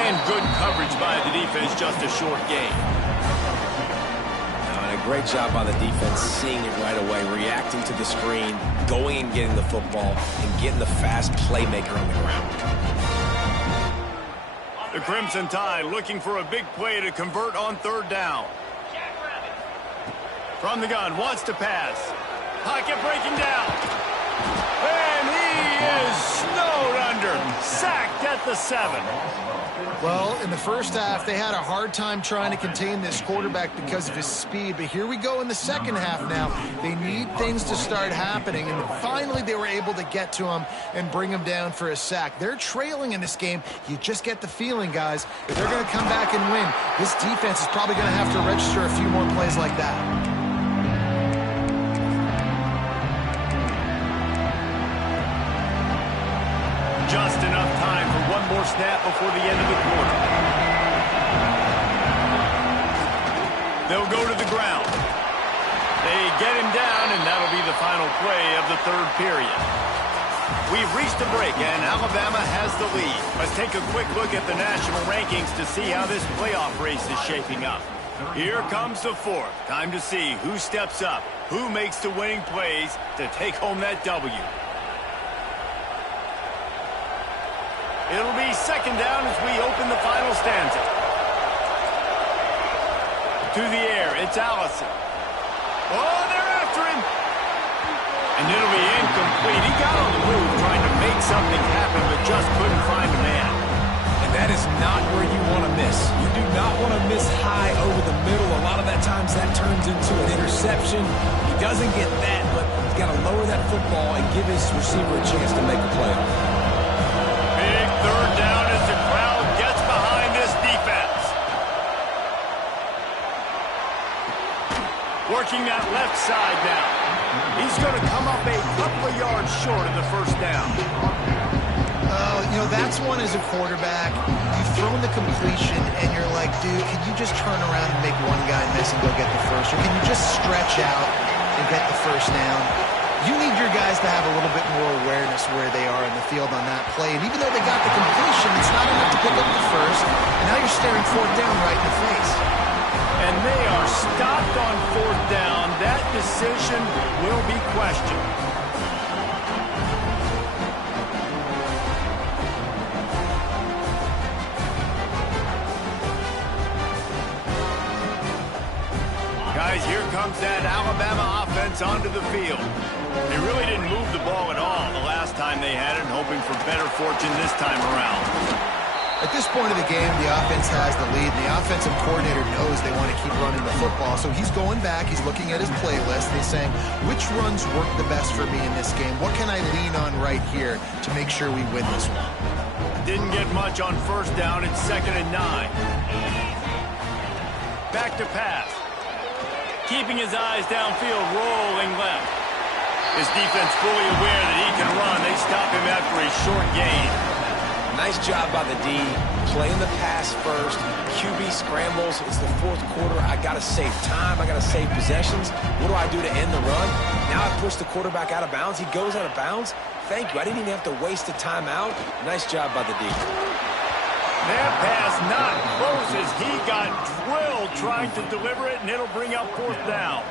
And good coverage by the defense, just a short gain. Great job by the defense, seeing it right away, reacting to the screen, going and getting the football, and getting the fast playmaker on the ground. The Crimson Tide looking for a big play to convert on third down. From the gun, wants to pass. Pocket breaking down. And he is snowed under. Sacked at the 7. Well, in the first half, they had a hard time trying to contain this quarterback because of his speed. But here we go in the second half now. They need things to start happening. And finally, they were able to get to him and bring him down for a sack. They're trailing in this game. You just get the feeling, guys, if they're going to come back and win, this defense is probably going to have to register a few more plays like that. Just enough time for one more snap before the end of the quarter. They'll go to the ground. They get him down, and that'll be the final play of the third period. We've reached a break, and Alabama has the lead. Let's take a quick look at the national rankings to see how this playoff race is shaping up. Here comes the fourth. Time to see who steps up, who makes the winning plays to take home that W. It'll be second down as we open the final stanza. To the air, it's Allison. Oh, they're after him. And it'll be incomplete. He got on the move trying to make something happen, but just couldn't find a man. And that is not where you want to miss. You do not want to miss high over the middle. A lot of that times that turns into an interception. He doesn't get that, but he's got to lower that football and give his receiver a chance to make a play. Big third down as the crowd gets behind this defense. Working that left side now. He's going to come up a couple of yards short of the first down. You know, that's one as a quarterback. You've thrown the completion, and you're like, dude, can you just turn around and make one guy miss and go get the first? Or can you just stretch out and get the first down? You need your guys to have a little bit more awareness where they are in the field on that play. And even though they got the completion, it's not enough to pick up the first. And now you're staring fourth down right in the face. And they are stopped on fourth down. That decision will be questioned. Guys, here comes that Alabama offense onto the field. They really didn't move the ball at all the last time they had it, hoping for better fortune this time around. At this point of the game, the offense has the lead, and the offensive coordinator knows they want to keep running the football. So he's going back, he's looking at his playlist, and he's saying, which runs work the best for me in this game? What can I lean on right here to make sure we win this one? Didn't get much on first down. It's 2nd and 9. Back to pass. Keeping his eyes downfield, rolling left. His defense fully aware that he can run. They stop him after a short gain. Nice job by the D, playing the pass first. QB scrambles. It's the fourth quarter. I got to save time. I got to save possessions. What do I do to end the run? Now I push the quarterback out of bounds. He goes out of bounds. Thank you. I didn't even have to waste a timeout. Nice job by the D. That pass not close as he got drilled trying to deliver it, and it'll bring up fourth down.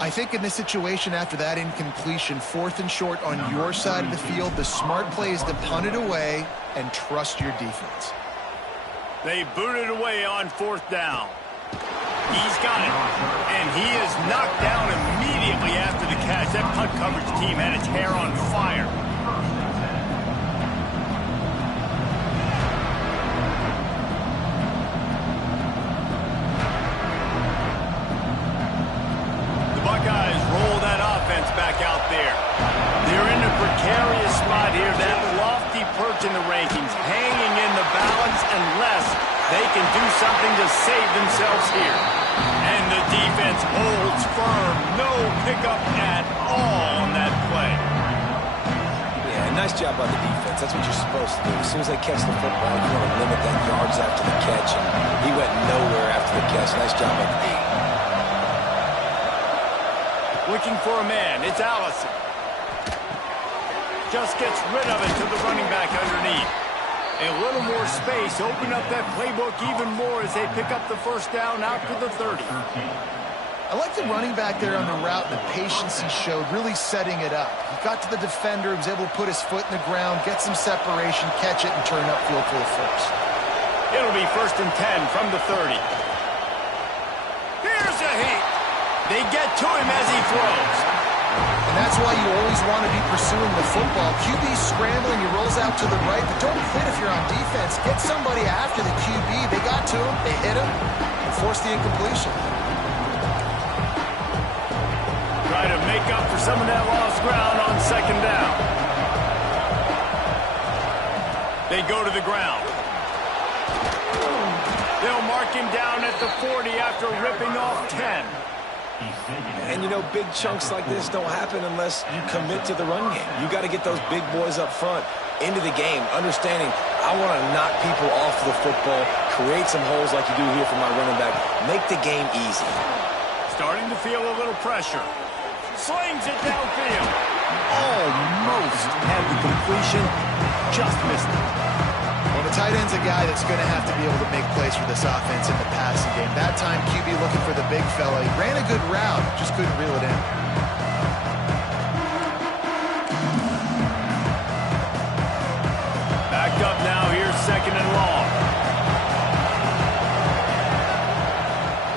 I think in this situation after that incompletion, 4th and short on your side of the field, the smart play is to punt it away and trust your defense. They booted away on fourth down. He's got it, and he is knocked down immediately after the catch. That punt coverage team had its hair on fire. Buckeyes roll that offense back out there. They're in a precarious spot here, that lofty perch in the rankings, hanging in the balance unless they can do something to save themselves here. And the defense holds firm. No pickup at all on that play. Yeah, nice job by the defense. That's what you're supposed to do. As soon as they catch the football, you want to limit that yards after the catch. And he went nowhere after the catch. Nice job by the D. Looking for a man. It's Allison. Just gets rid of it to the running back underneath. A little more space. Open up that playbook even more as they pick up the first down out to the 30. I like the running back there on the route, the patience he showed, really setting it up. He got to the defender, he was able to put his foot in the ground, get some separation, catch it, and turn upfield for the first. It'll be 1st and 10 from the 30. Here's a heat. They get to him as he throws. And that's why you always want to be pursuing the football. QB's scrambling, he rolls out to the right, but don't quit if you're on defense. Get somebody after the QB. They got to him, they hit him, and forced the incompletion. Try to make up for some of that lost ground on 2nd down. They go to the ground. They'll mark him down at the 40 after ripping off 10. And, you know, big chunks like this don't happen unless you commit to the run game. You got to get those big boys up front into the game, understanding I want to knock people off the football, create some holes like you do here for my running back, make the game easy. Starting to feel a little pressure. Slings it downfield. Almost had the completion, just missed it. Well, the tight end's a guy that's going to have to be able to make plays for this offense in the passing game. That time, QB looking for the big fella. He ran a good route, just couldn't reel it in. Backed up now, here's 2nd and long.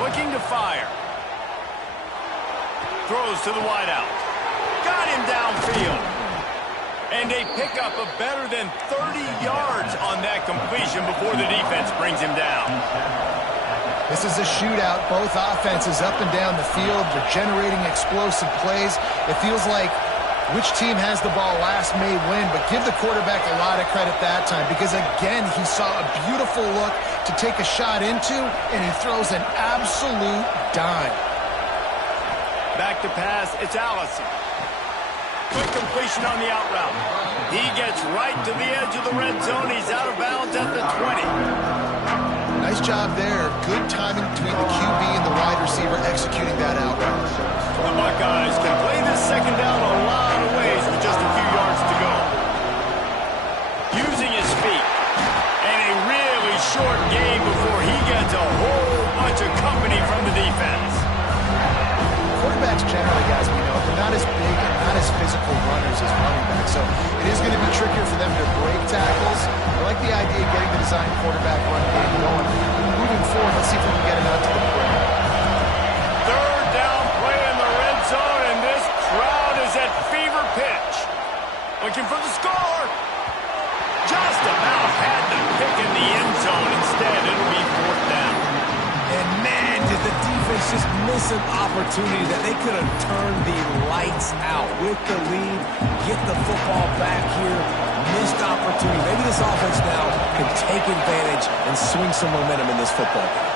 Looking to fire. Throws to the wideout. Got him downfield. And they pick up a better than 30 yards on that completion before the defense brings him down. This is a shootout. Both offenses up and down the field. They're generating explosive plays. It feels like which team has the ball last may win, but give the quarterback a lot of credit that time because, again, he saw a beautiful look to take a shot into, and he throws an absolute dime. Back to pass, it's Allison. Quick completion on the out route. He gets right to the edge of the red zone. He's out of bounds at the 20. Nice job there. Good timing between the QB and the wide receiver executing that out route. The Buckeyes can play this second down a lot of ways with just a few yards to go. Using his feet. And a really short game before he gets a whole bunch of company from the defense. Quarterbacks generally, guys, we know, they're not as big and not as physical runners as running backs. So it is going to be trickier for them to break tackles. I like the idea of getting the design quarterback run game going. Moving forward, let's see if we can get him out to the play. Third down play in the red zone, and this crowd is at fever pitch. Looking for the score. Just about had the pick in the end zone. Instead, it'll be fourth down. And man, did the defense just miss an opportunity that they could have turned the lights out with the lead, get the football back here. Missed opportunity. Maybe this offense now can take advantage and swing some momentum in this football game.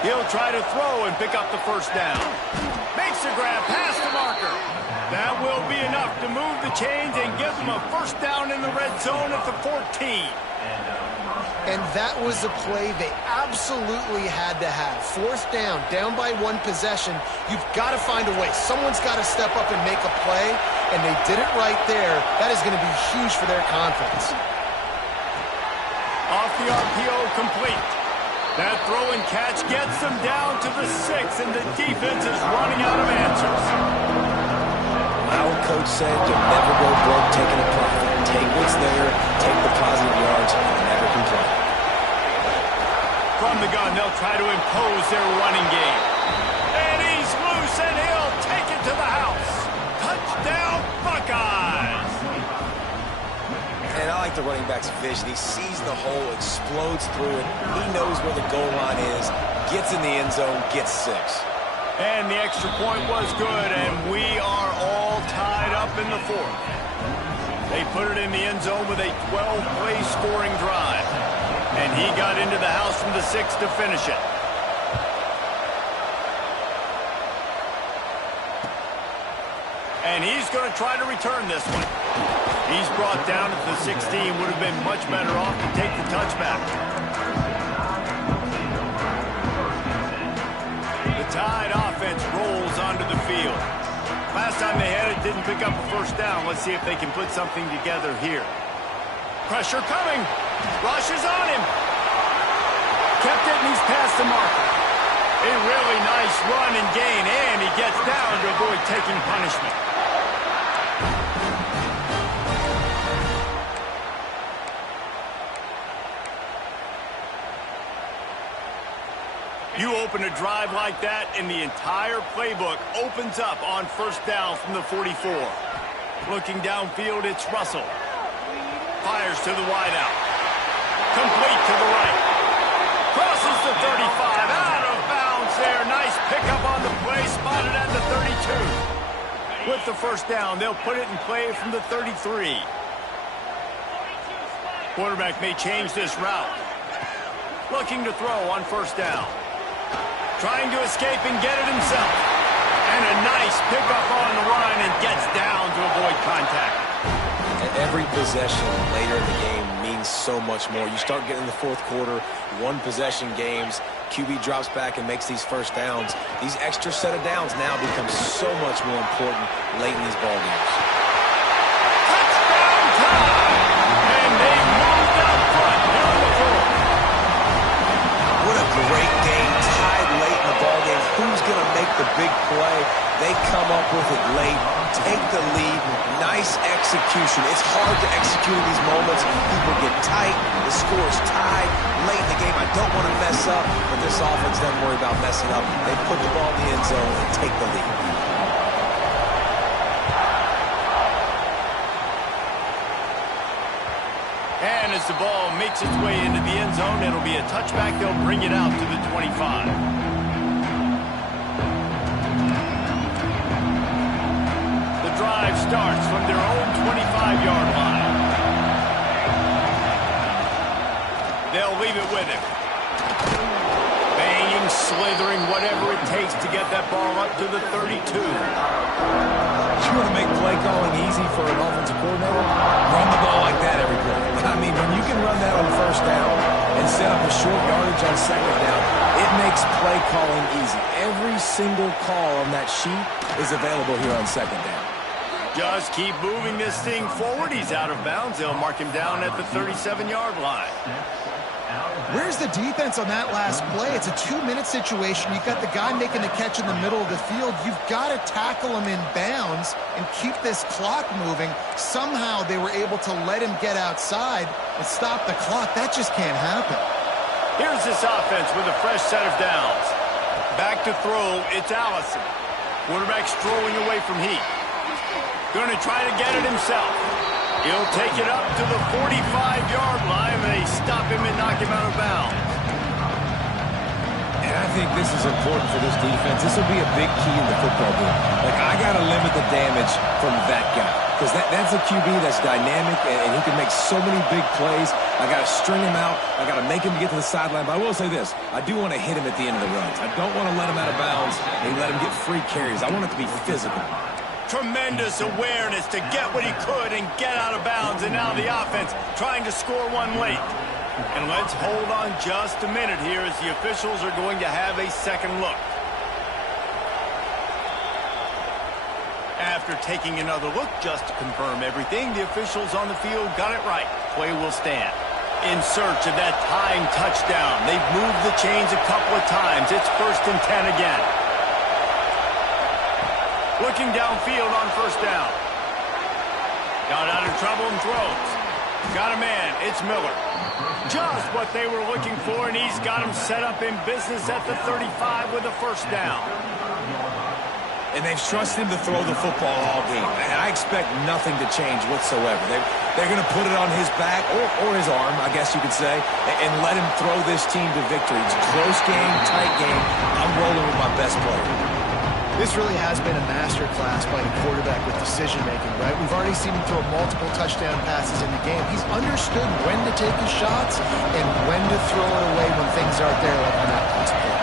He'll try to throw and pick up the first down. Makes the grab past the marker. That will be enough to move the chains and give them a first down in the red zone at the 14. And that was a play they absolutely had to have. Fourth down, down by one possession. You've got to find a way. Someone's got to step up and make a play, and they did it right there. That is going to be huge for their confidence. Off the RPO, complete. That throw and catch gets them down to the 6, and the defense is running out of answers. My old coach said you'll never go broke taking a profit. Take what's there, take the positive yards, and never complain. From the gun, they'll try to impose their running game. And he's loose, and he'll take it to the house. Touchdown, Buckeyes! And I like the running back's vision. He sees the hole, explodes through it. He knows where the goal line is, gets in the end zone, gets 6. And the extra point was good, and we are all tied up in the 4th. They put it in the end zone with a 12-play scoring drive. And he got into the house from the 6 to finish it. And he's going to try to return this one. He's brought down at the 16. Would have been much better off to take the touchback. The Tide offense rolls onto the field. Last time they had it, didn't pick up a first down. Let's see if they can put something together here. Pressure coming. Rush is on him. Kept it, and he's past the marker. A really nice run and gain, and he gets down to avoid taking punishment. You open a drive like that, and the entire playbook opens up on first down from the 44. Looking downfield, it's Russell. Fires to the wideout. Complete to the right. Crosses the 35. Out of bounds there. Nice pickup on the play. Spotted at the 32. With the first down, they'll put it in play from the 33. Quarterback may change this route. Looking to throw on first down. Trying to escape and get it himself. And a nice pickup on the run and gets down to avoid contact. And every possession later in the game means so much more. You start getting the fourth quarter, one possession games, QB drops back and makes these first downs. These extra set of downs now become so much more important late in these ball games. Touchdown time! And they moved out front here on the fourth. What a great game, tied late in the ball game. Who's going to make the big play? They come up with it late, take the lead, nice execution. It's hard to execute in these moments. People get tight, the score is tied late in the game. I I don't want to mess up, but this offense doesn't worry about messing up. They put the ball in the end zone and take the lead. And as the ball makes its way into the end zone, it'll be a touchback. They'll bring it out to the 25. The drive starts from their own 25-yard line. They'll leave it with him. Banging, slithering, whatever it takes to get that ball up to the 32. You want to make play calling easy for an offensive coordinator? Run the ball like that every play. I mean, when you can run that on first down and set up a short yardage on second down, it makes play calling easy. Every single call on that sheet is available here on second down. Just keep moving this thing forward. He's out of bounds. They'll mark him down at the 37-yard line. Where's the defense on that last play? It's a 2-minute situation. You've got the guy making the catch in the middle of the field. You've got to tackle him in bounds and keep this clock moving. Somehow they were able to let him get outside and stop the clock. That just can't happen. Here's this offense with a fresh set of downs. Back to throw, it's Allison. Quarterback strolling away from Heat. Going to try to get it himself. He'll take it up to the 45-yard line. They stop him and knock him out of bounds. And I think this is important for this defense. This will be a big key in the football game. Like, I got to limit the damage from that guy. Because that's a QB that's dynamic, and he can make so many big plays. I got to string him out. I got to make him get to the sideline. But I will say this. I do want to hit him at the end of the runs. I don't want to let him out of bounds and let him get free carries. I want it to be physical. Tremendous awareness to get what he could and get out of bounds. And now the offense trying to score one late. And let's hold on just a minute here as the officials are going to have a second look. After taking another look just to confirm everything, the officials on the field got it right. Play will stand. In search of that tying touchdown. They've moved the chains a couple of times. It's 1st and 10 again. Looking downfield on first down. Got out of trouble and throws. Got a man. It's Miller. Just what they were looking for, and he's got him set up in business at the 35 with a first down. And they've trusted him to throw the football all game. And I expect nothing to change whatsoever. They're going to put it on his back, or his arm, I guess you could say, and let him throw this team to victory. It's a close game, tight game. I'm rolling with my best player. This really has been a masterclass by the quarterback with decision-making, right? We've already seen him throw multiple touchdown passes in the game. He's understood when to take his shots and when to throw it away when things aren't there, like on that last play.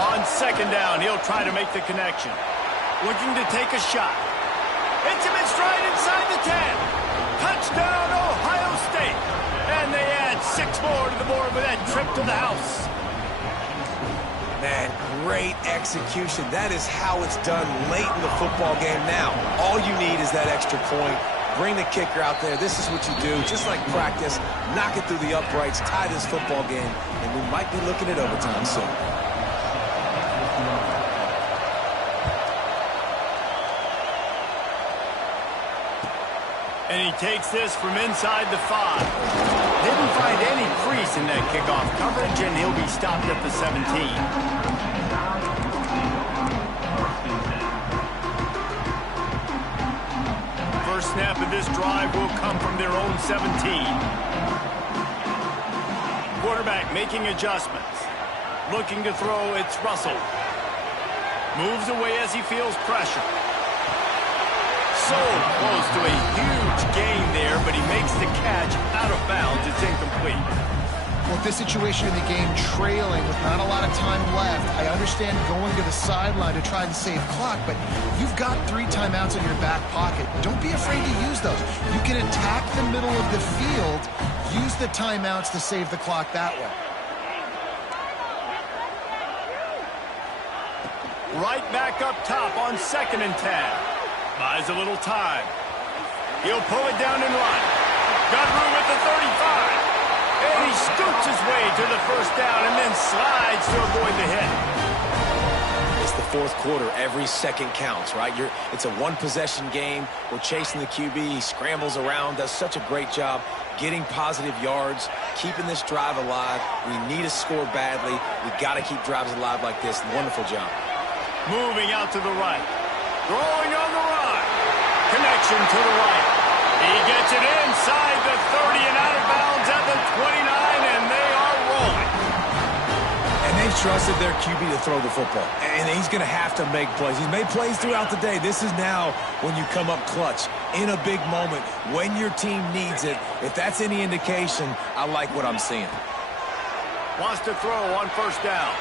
On second down, he'll try to make the connection. Looking to take a shot. Hits him in stride inside the 10. Touchdown, Ohio State. And they add 6 more to the board with that trip to the house. Man, great execution. That is how it's done late in the football game now. All you need is that extra point. Bring the kicker out there. This is what you do. Just like practice, knock it through the uprights, tie this football game, and we might be looking at overtime soon. And he takes this from inside the 5. Didn't find any crease in that kickoff coverage, and he'll be stopped at the 17. First snap of this drive will come from their own 17. Quarterback making adjustments. Looking to throw, it's Russell. Moves away as he feels pressure. So close to a huge gain there, but he makes the catch out of bounds. It's incomplete. Well, with this situation in the game, trailing with not a lot of time left, I understand going to the sideline to try and save clock, but you've got 3 timeouts in your back pocket. Don't be afraid to use those. You can attack the middle of the field, use the timeouts to save the clock that way. Right back up top on 2nd and 10. Buys a little time. He'll pull it down and run. Got room at the 35. And he scoots his way to the first down and then slides to avoid the hit. It's the fourth quarter, every second counts, right? It's a one-possession game. We're chasing the QB. He scrambles around, does such a great job getting positive yards, keeping this drive alive. We need to score badly. We got to keep drives alive like this. Wonderful job. Moving out to the right. Throwing on the run. Connection to the right. He gets it inside the 30 and out of bounds at the 29, and they are rolling. And they've trusted their QB to throw the football. And he's going to have to make plays. He's made plays throughout the day. This is now when you come up clutch in a big moment when your team needs it. If that's any indication, I like what I'm seeing. Wants to throw on first down.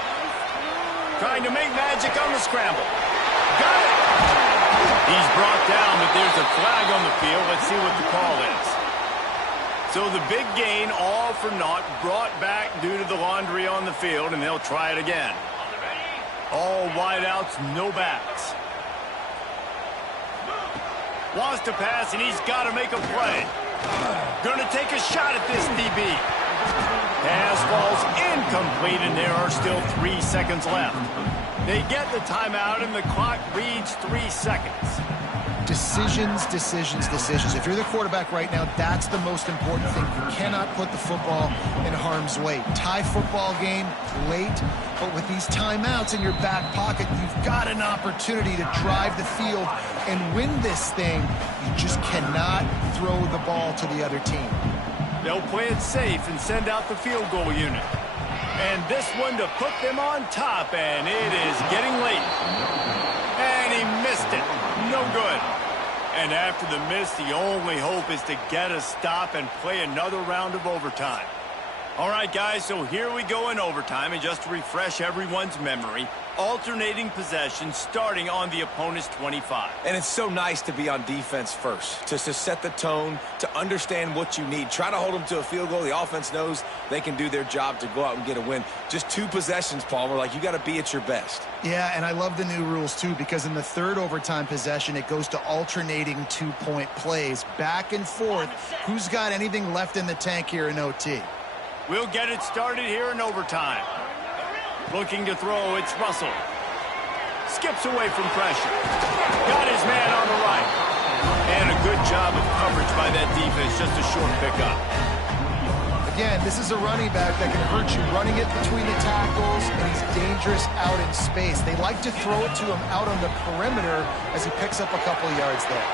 Trying to make magic on the scramble. Got it! He's brought down, but there's a flag on the field. Let's see what the call is. So the big gain, all for naught, brought back due to the laundry on the field, and they'll try it again. All wideouts, no backs. Wants to pass, and he's got to make a play. Gonna take a shot at this DB. Pass falls incomplete, and there are still 3 seconds left. They get the timeout, and the clock reads 3 seconds. Decisions, decisions, decisions. If you're the quarterback right now, that's the most important thing. You cannot put the football in harm's way. Tie football game late, but with these timeouts in your back pocket, you've got an opportunity to drive the field and win this thing. You just cannot throw the ball to the other team. They'll play it safe and send out the field goal unit. And this one to put them on top, and it is getting late. And he missed it. No good. And after the miss, the only hope is to get a stop and play another round of overtime. All right, guys, so here we go in overtime. And just to refresh everyone's memory, alternating possession starting on the opponent's 25. And it's so nice to be on defense first, just to set the tone, to understand what you need. Try to hold them to a field goal. The offense knows they can do their job to go out and get a win. Just 2 possessions, Palmer. Like, you got to be at your best. Yeah, and I love the new rules, too, because in the third overtime possession, it goes to alternating 2-point plays, back and forth. Who's got anything left in the tank here in OT? We'll get it started here in overtime. Looking to throw, it's Russell. Skips away from pressure. Got his man on the right. And a good job of coverage by that defense, just a short pickup. Again, this is a running back that can hurt you, running it between the tackles, and he's dangerous out in space. They like to throw it to him out on the perimeter as he picks up a couple of yards there.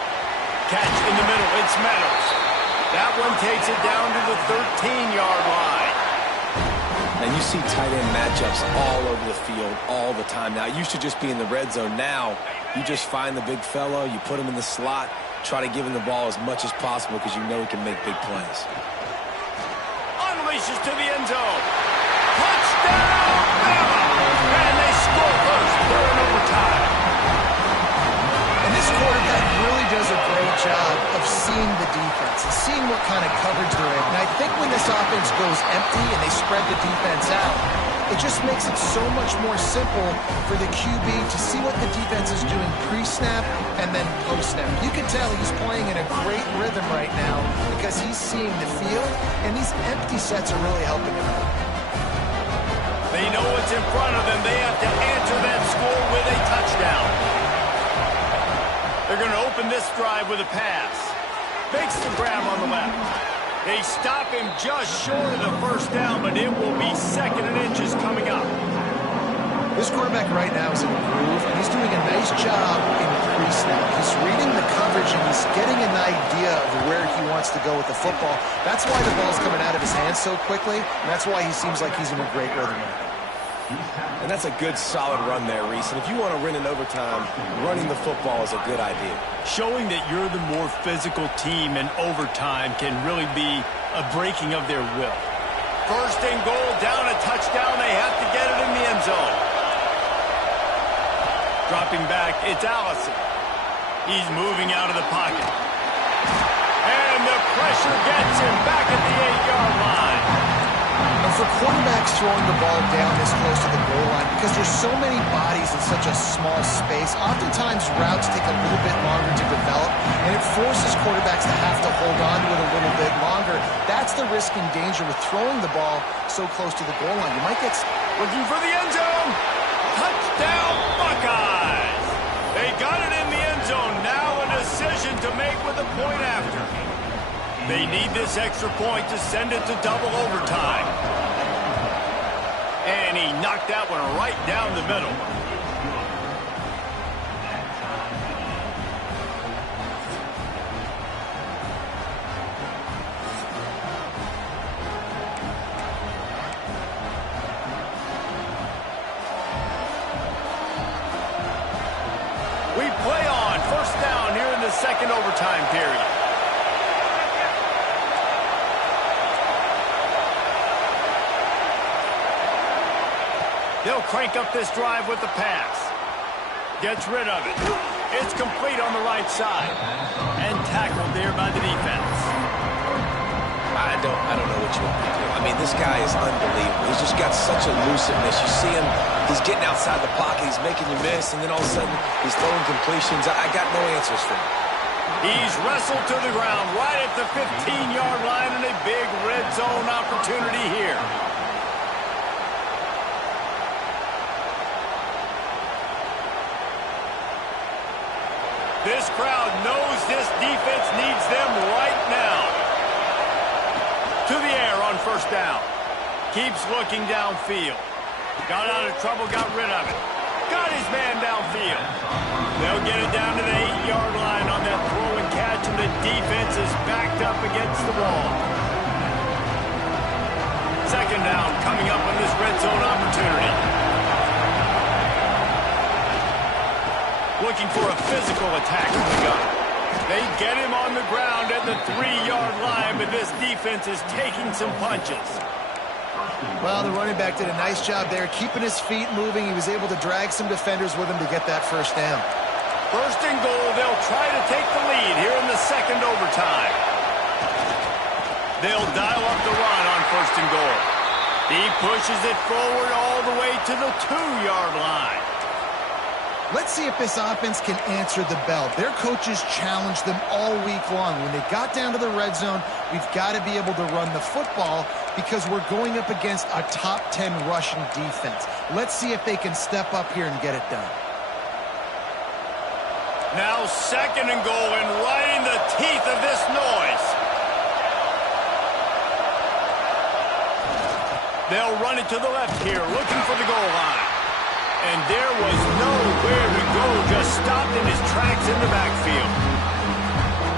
Catch in the middle, it's Meadows. That one takes it down to the 13-yard line. And you see tight end matchups all over the field all the time now. It used to just be in the red zone. Now you just find the big fellow, you put him in the slot, try to give him the ball as much as possible because you know he can make big plays. Unleashes to the end zone. Touchdown, Bama! And they score first. They're in overtime. And this quarterback really does a great job of seeing the defense and seeing what kind of coverage they're in. And I think when this offense goes empty and they spread the defense out, it just makes it so much more simple for the QB to see what the defense is doing pre-snap and then post-snap. You can tell he's playing in a great rhythm right now because he's seeing the field, and these empty sets are really helping him out. They know what's in front of them. They have to answer that score with a touchdown. They're going to open this drive with a pass. Makes the grab on the left. They stop him just short of the first down, but it will be 2nd and inches coming up. This quarterback right now is in a groove, and he's doing a nice job in pre-snap. He's reading the coverage, and he's getting an idea of where he wants to go with the football. That's why the ball's coming out of his hands so quickly, and that's why he seems like he's in a great rhythm. And that's a good, solid run there, Reese. And if you want to win in overtime, running the football is a good idea. Showing that you're the more physical team in overtime can really be a breaking of their will. 1st and goal, down a touchdown. They have to get it in the end zone. Dropping back, it's Allison. He's moving out of the pocket. And the pressure gets him back at the 8-yard line. And for quarterbacks throwing the ball down this close to the goal line, because there's so many bodies in such a small space, oftentimes routes take a little bit longer to develop, and it forces quarterbacks to have to hold on to it a little bit longer. That's the risk and danger with throwing the ball so close to the goal line. You might get... Looking for the end zone. Touchdown, Buckeyes! got it in the end zone. Now a decision to make with a point after. They need this extra point to send it to double overtime. And he knocked that one right down the middle. We play on first down here in the second overtime period. They'll crank up this drive with the pass. Gets rid of it. It's complete on the right side. And tackled there by the defense. I don't know what you want to do. I mean, this guy is unbelievable. He's just got such elusiveness. You see him, he's getting outside the pocket, he's making you miss, and then all of a sudden, he's throwing completions. I got no answers for him. He's wrestled to the ground right at the 15-yard line and a big red zone opportunity here. This crowd knows this defense needs them right now. To the air on first down. Keeps looking downfield. Got out of trouble, got rid of it. Got his man downfield. They'll get it down to the 8-yard line on that throw and catch, and the defense is backed up against the wall. Second down coming up on this red zone opportunity. Looking for a physical attack from the gun. They get him on the ground at the 3-yard line, but this defense is taking some punches. Well, the running back did a nice job there, keeping his feet moving. He was able to drag some defenders with him to get that first down. First and goal, they'll try to take the lead here in the second overtime. They'll dial up the run on first and goal. He pushes it forward all the way to the 2-yard line. Let's see if this offense can answer the bell. Their coaches challenged them all week long. When they got down to the red zone, we've got to be able to run the football because we're going up against a top 10 rushing defense. Let's see if they can step up here and get it done. Now second and goal, and right in the teeth of this noise. They'll run it to the left here, looking for the goal line. And there was nowhere to go, just stopped in his tracks in the backfield.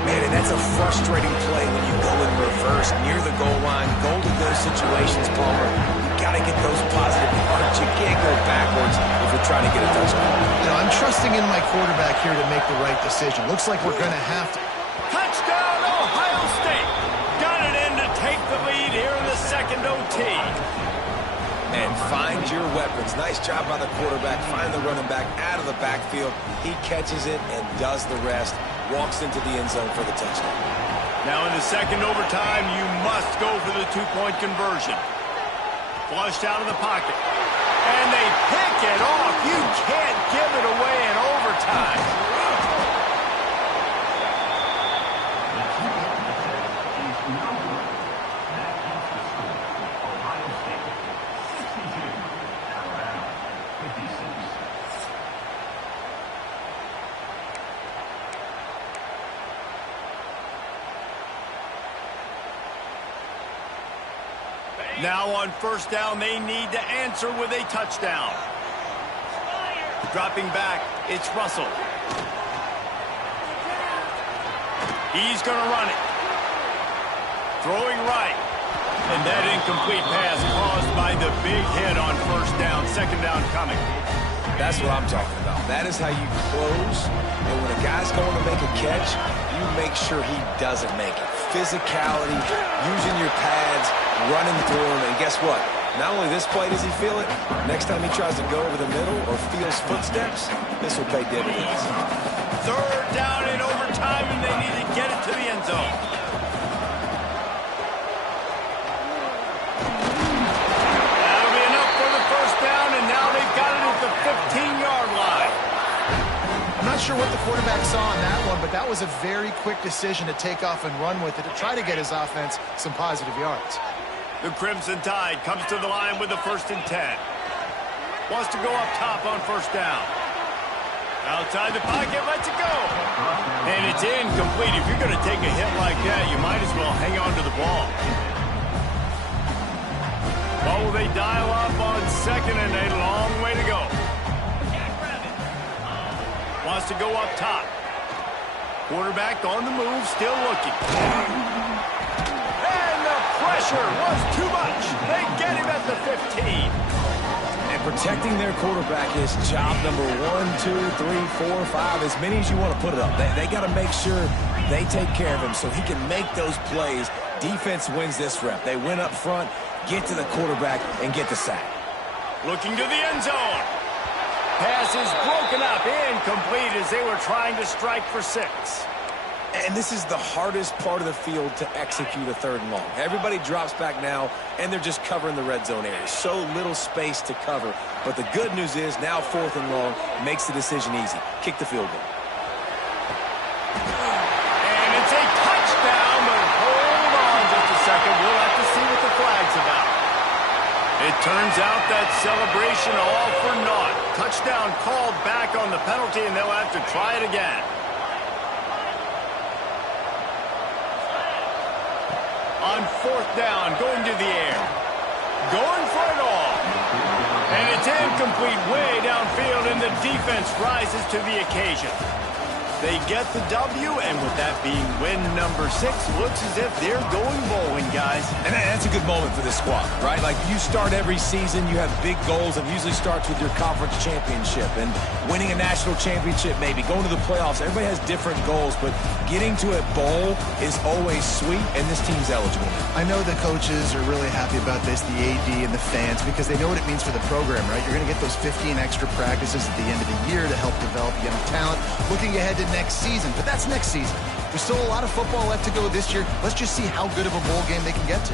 Man, and that's a frustrating play when you go in reverse near the goal line. Goal to go situations, Palmer. You got to get those positive yards. You can't go backwards if you're trying to get a touchdown. You know, I'm trusting in my quarterback here to make the right decision. Looks like we're going to have to. Touchdown, Ohio State. Got it in to take the lead here in the second OT. And find your weapons. Nice job by the quarterback. Find the running back out of the backfield. He catches it and does the rest. Walks into the end zone for the touchdown. Now in the second overtime, you must go for the two-point conversion. Flushed out of the pocket. And they pick it off. You can't give it away in overtime. Now on first down, they need to answer with a touchdown. Dropping back, it's Russell. He's going to run it. Throwing right. And that incomplete pass caused by the big hit on first down. Second down coming. That's what I'm talking about. That is how you close. And when a guy's going to make a catch, you make sure he doesn't make it. Physicality, using your pads, running through him, and guess what? Not only this play does he feel it, next time he tries to go over the middle or feels footsteps, this will pay dividends. Third down in overtime, and they need to get it to the end zone. That'll be enough for the first down, and now they've got it at the 15-yard line. I'm not sure what the quarterback saw on that one, but that was a very quick decision to take off and run with it to try to get his offense some positive yards. The Crimson Tide comes to the line with the 1st and 10. Wants to go up top on first down. Outside the pocket, lets it go. And it's incomplete. If you're going to take a hit like that, you might as well hang on to the ball. What will they dial up on second and a long way to go? Wants to go up top. Quarterback on the move, still looking. And the pressure was too much. They get him at the 15. And protecting their quarterback is job number 1, 2, 3, 4, 5, as many as you want to put it up. They got to make sure they take care of him so he can make those plays. Defense wins this rep. They win up front, get to the quarterback, and get the sack. Looking to the end zone. Pass is broken up, incomplete as they were trying to strike for 6. And this is the hardest part of the field to execute a 3rd and long. Everybody drops back now, and they're just covering the red zone area. So little space to cover. But the good news is now 4th and long makes the decision easy. Kick the field goal. And it's a touchdown, but hold on just a second. We'll have to see what the flag's about. It turns out that celebration all for naught. Touchdown called back on the penalty, and they'll have to try it again. On 4th down, going to the air. Going for it all. And it's incomplete way downfield, and the defense rises to the occasion. They get the W, and with that being win number 6, looks as if they're going bowling, guys. And that's a good moment for this squad, right? Like, you start every season, you have big goals, and usually starts with your conference championship and winning a national championship, maybe going to the playoffs. Everybody has different goals, but getting to a bowl is always sweet, and this team's eligible. I know the coaches are really happy about this, the AD and the fans, because they know what it means for the program, right? You're going to get those 15 extra practices at the end of the year to help develop young talent. Looking ahead to next season, but that's next season. There's still a lot of football left to go this year. Let's just see how good of a bowl game they can get to.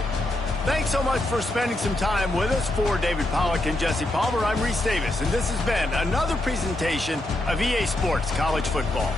Thanks so much for spending some time with us. For David Pollack and Jesse Palmer, I'm Reese Davis, and this has been another presentation of EA Sports College Football.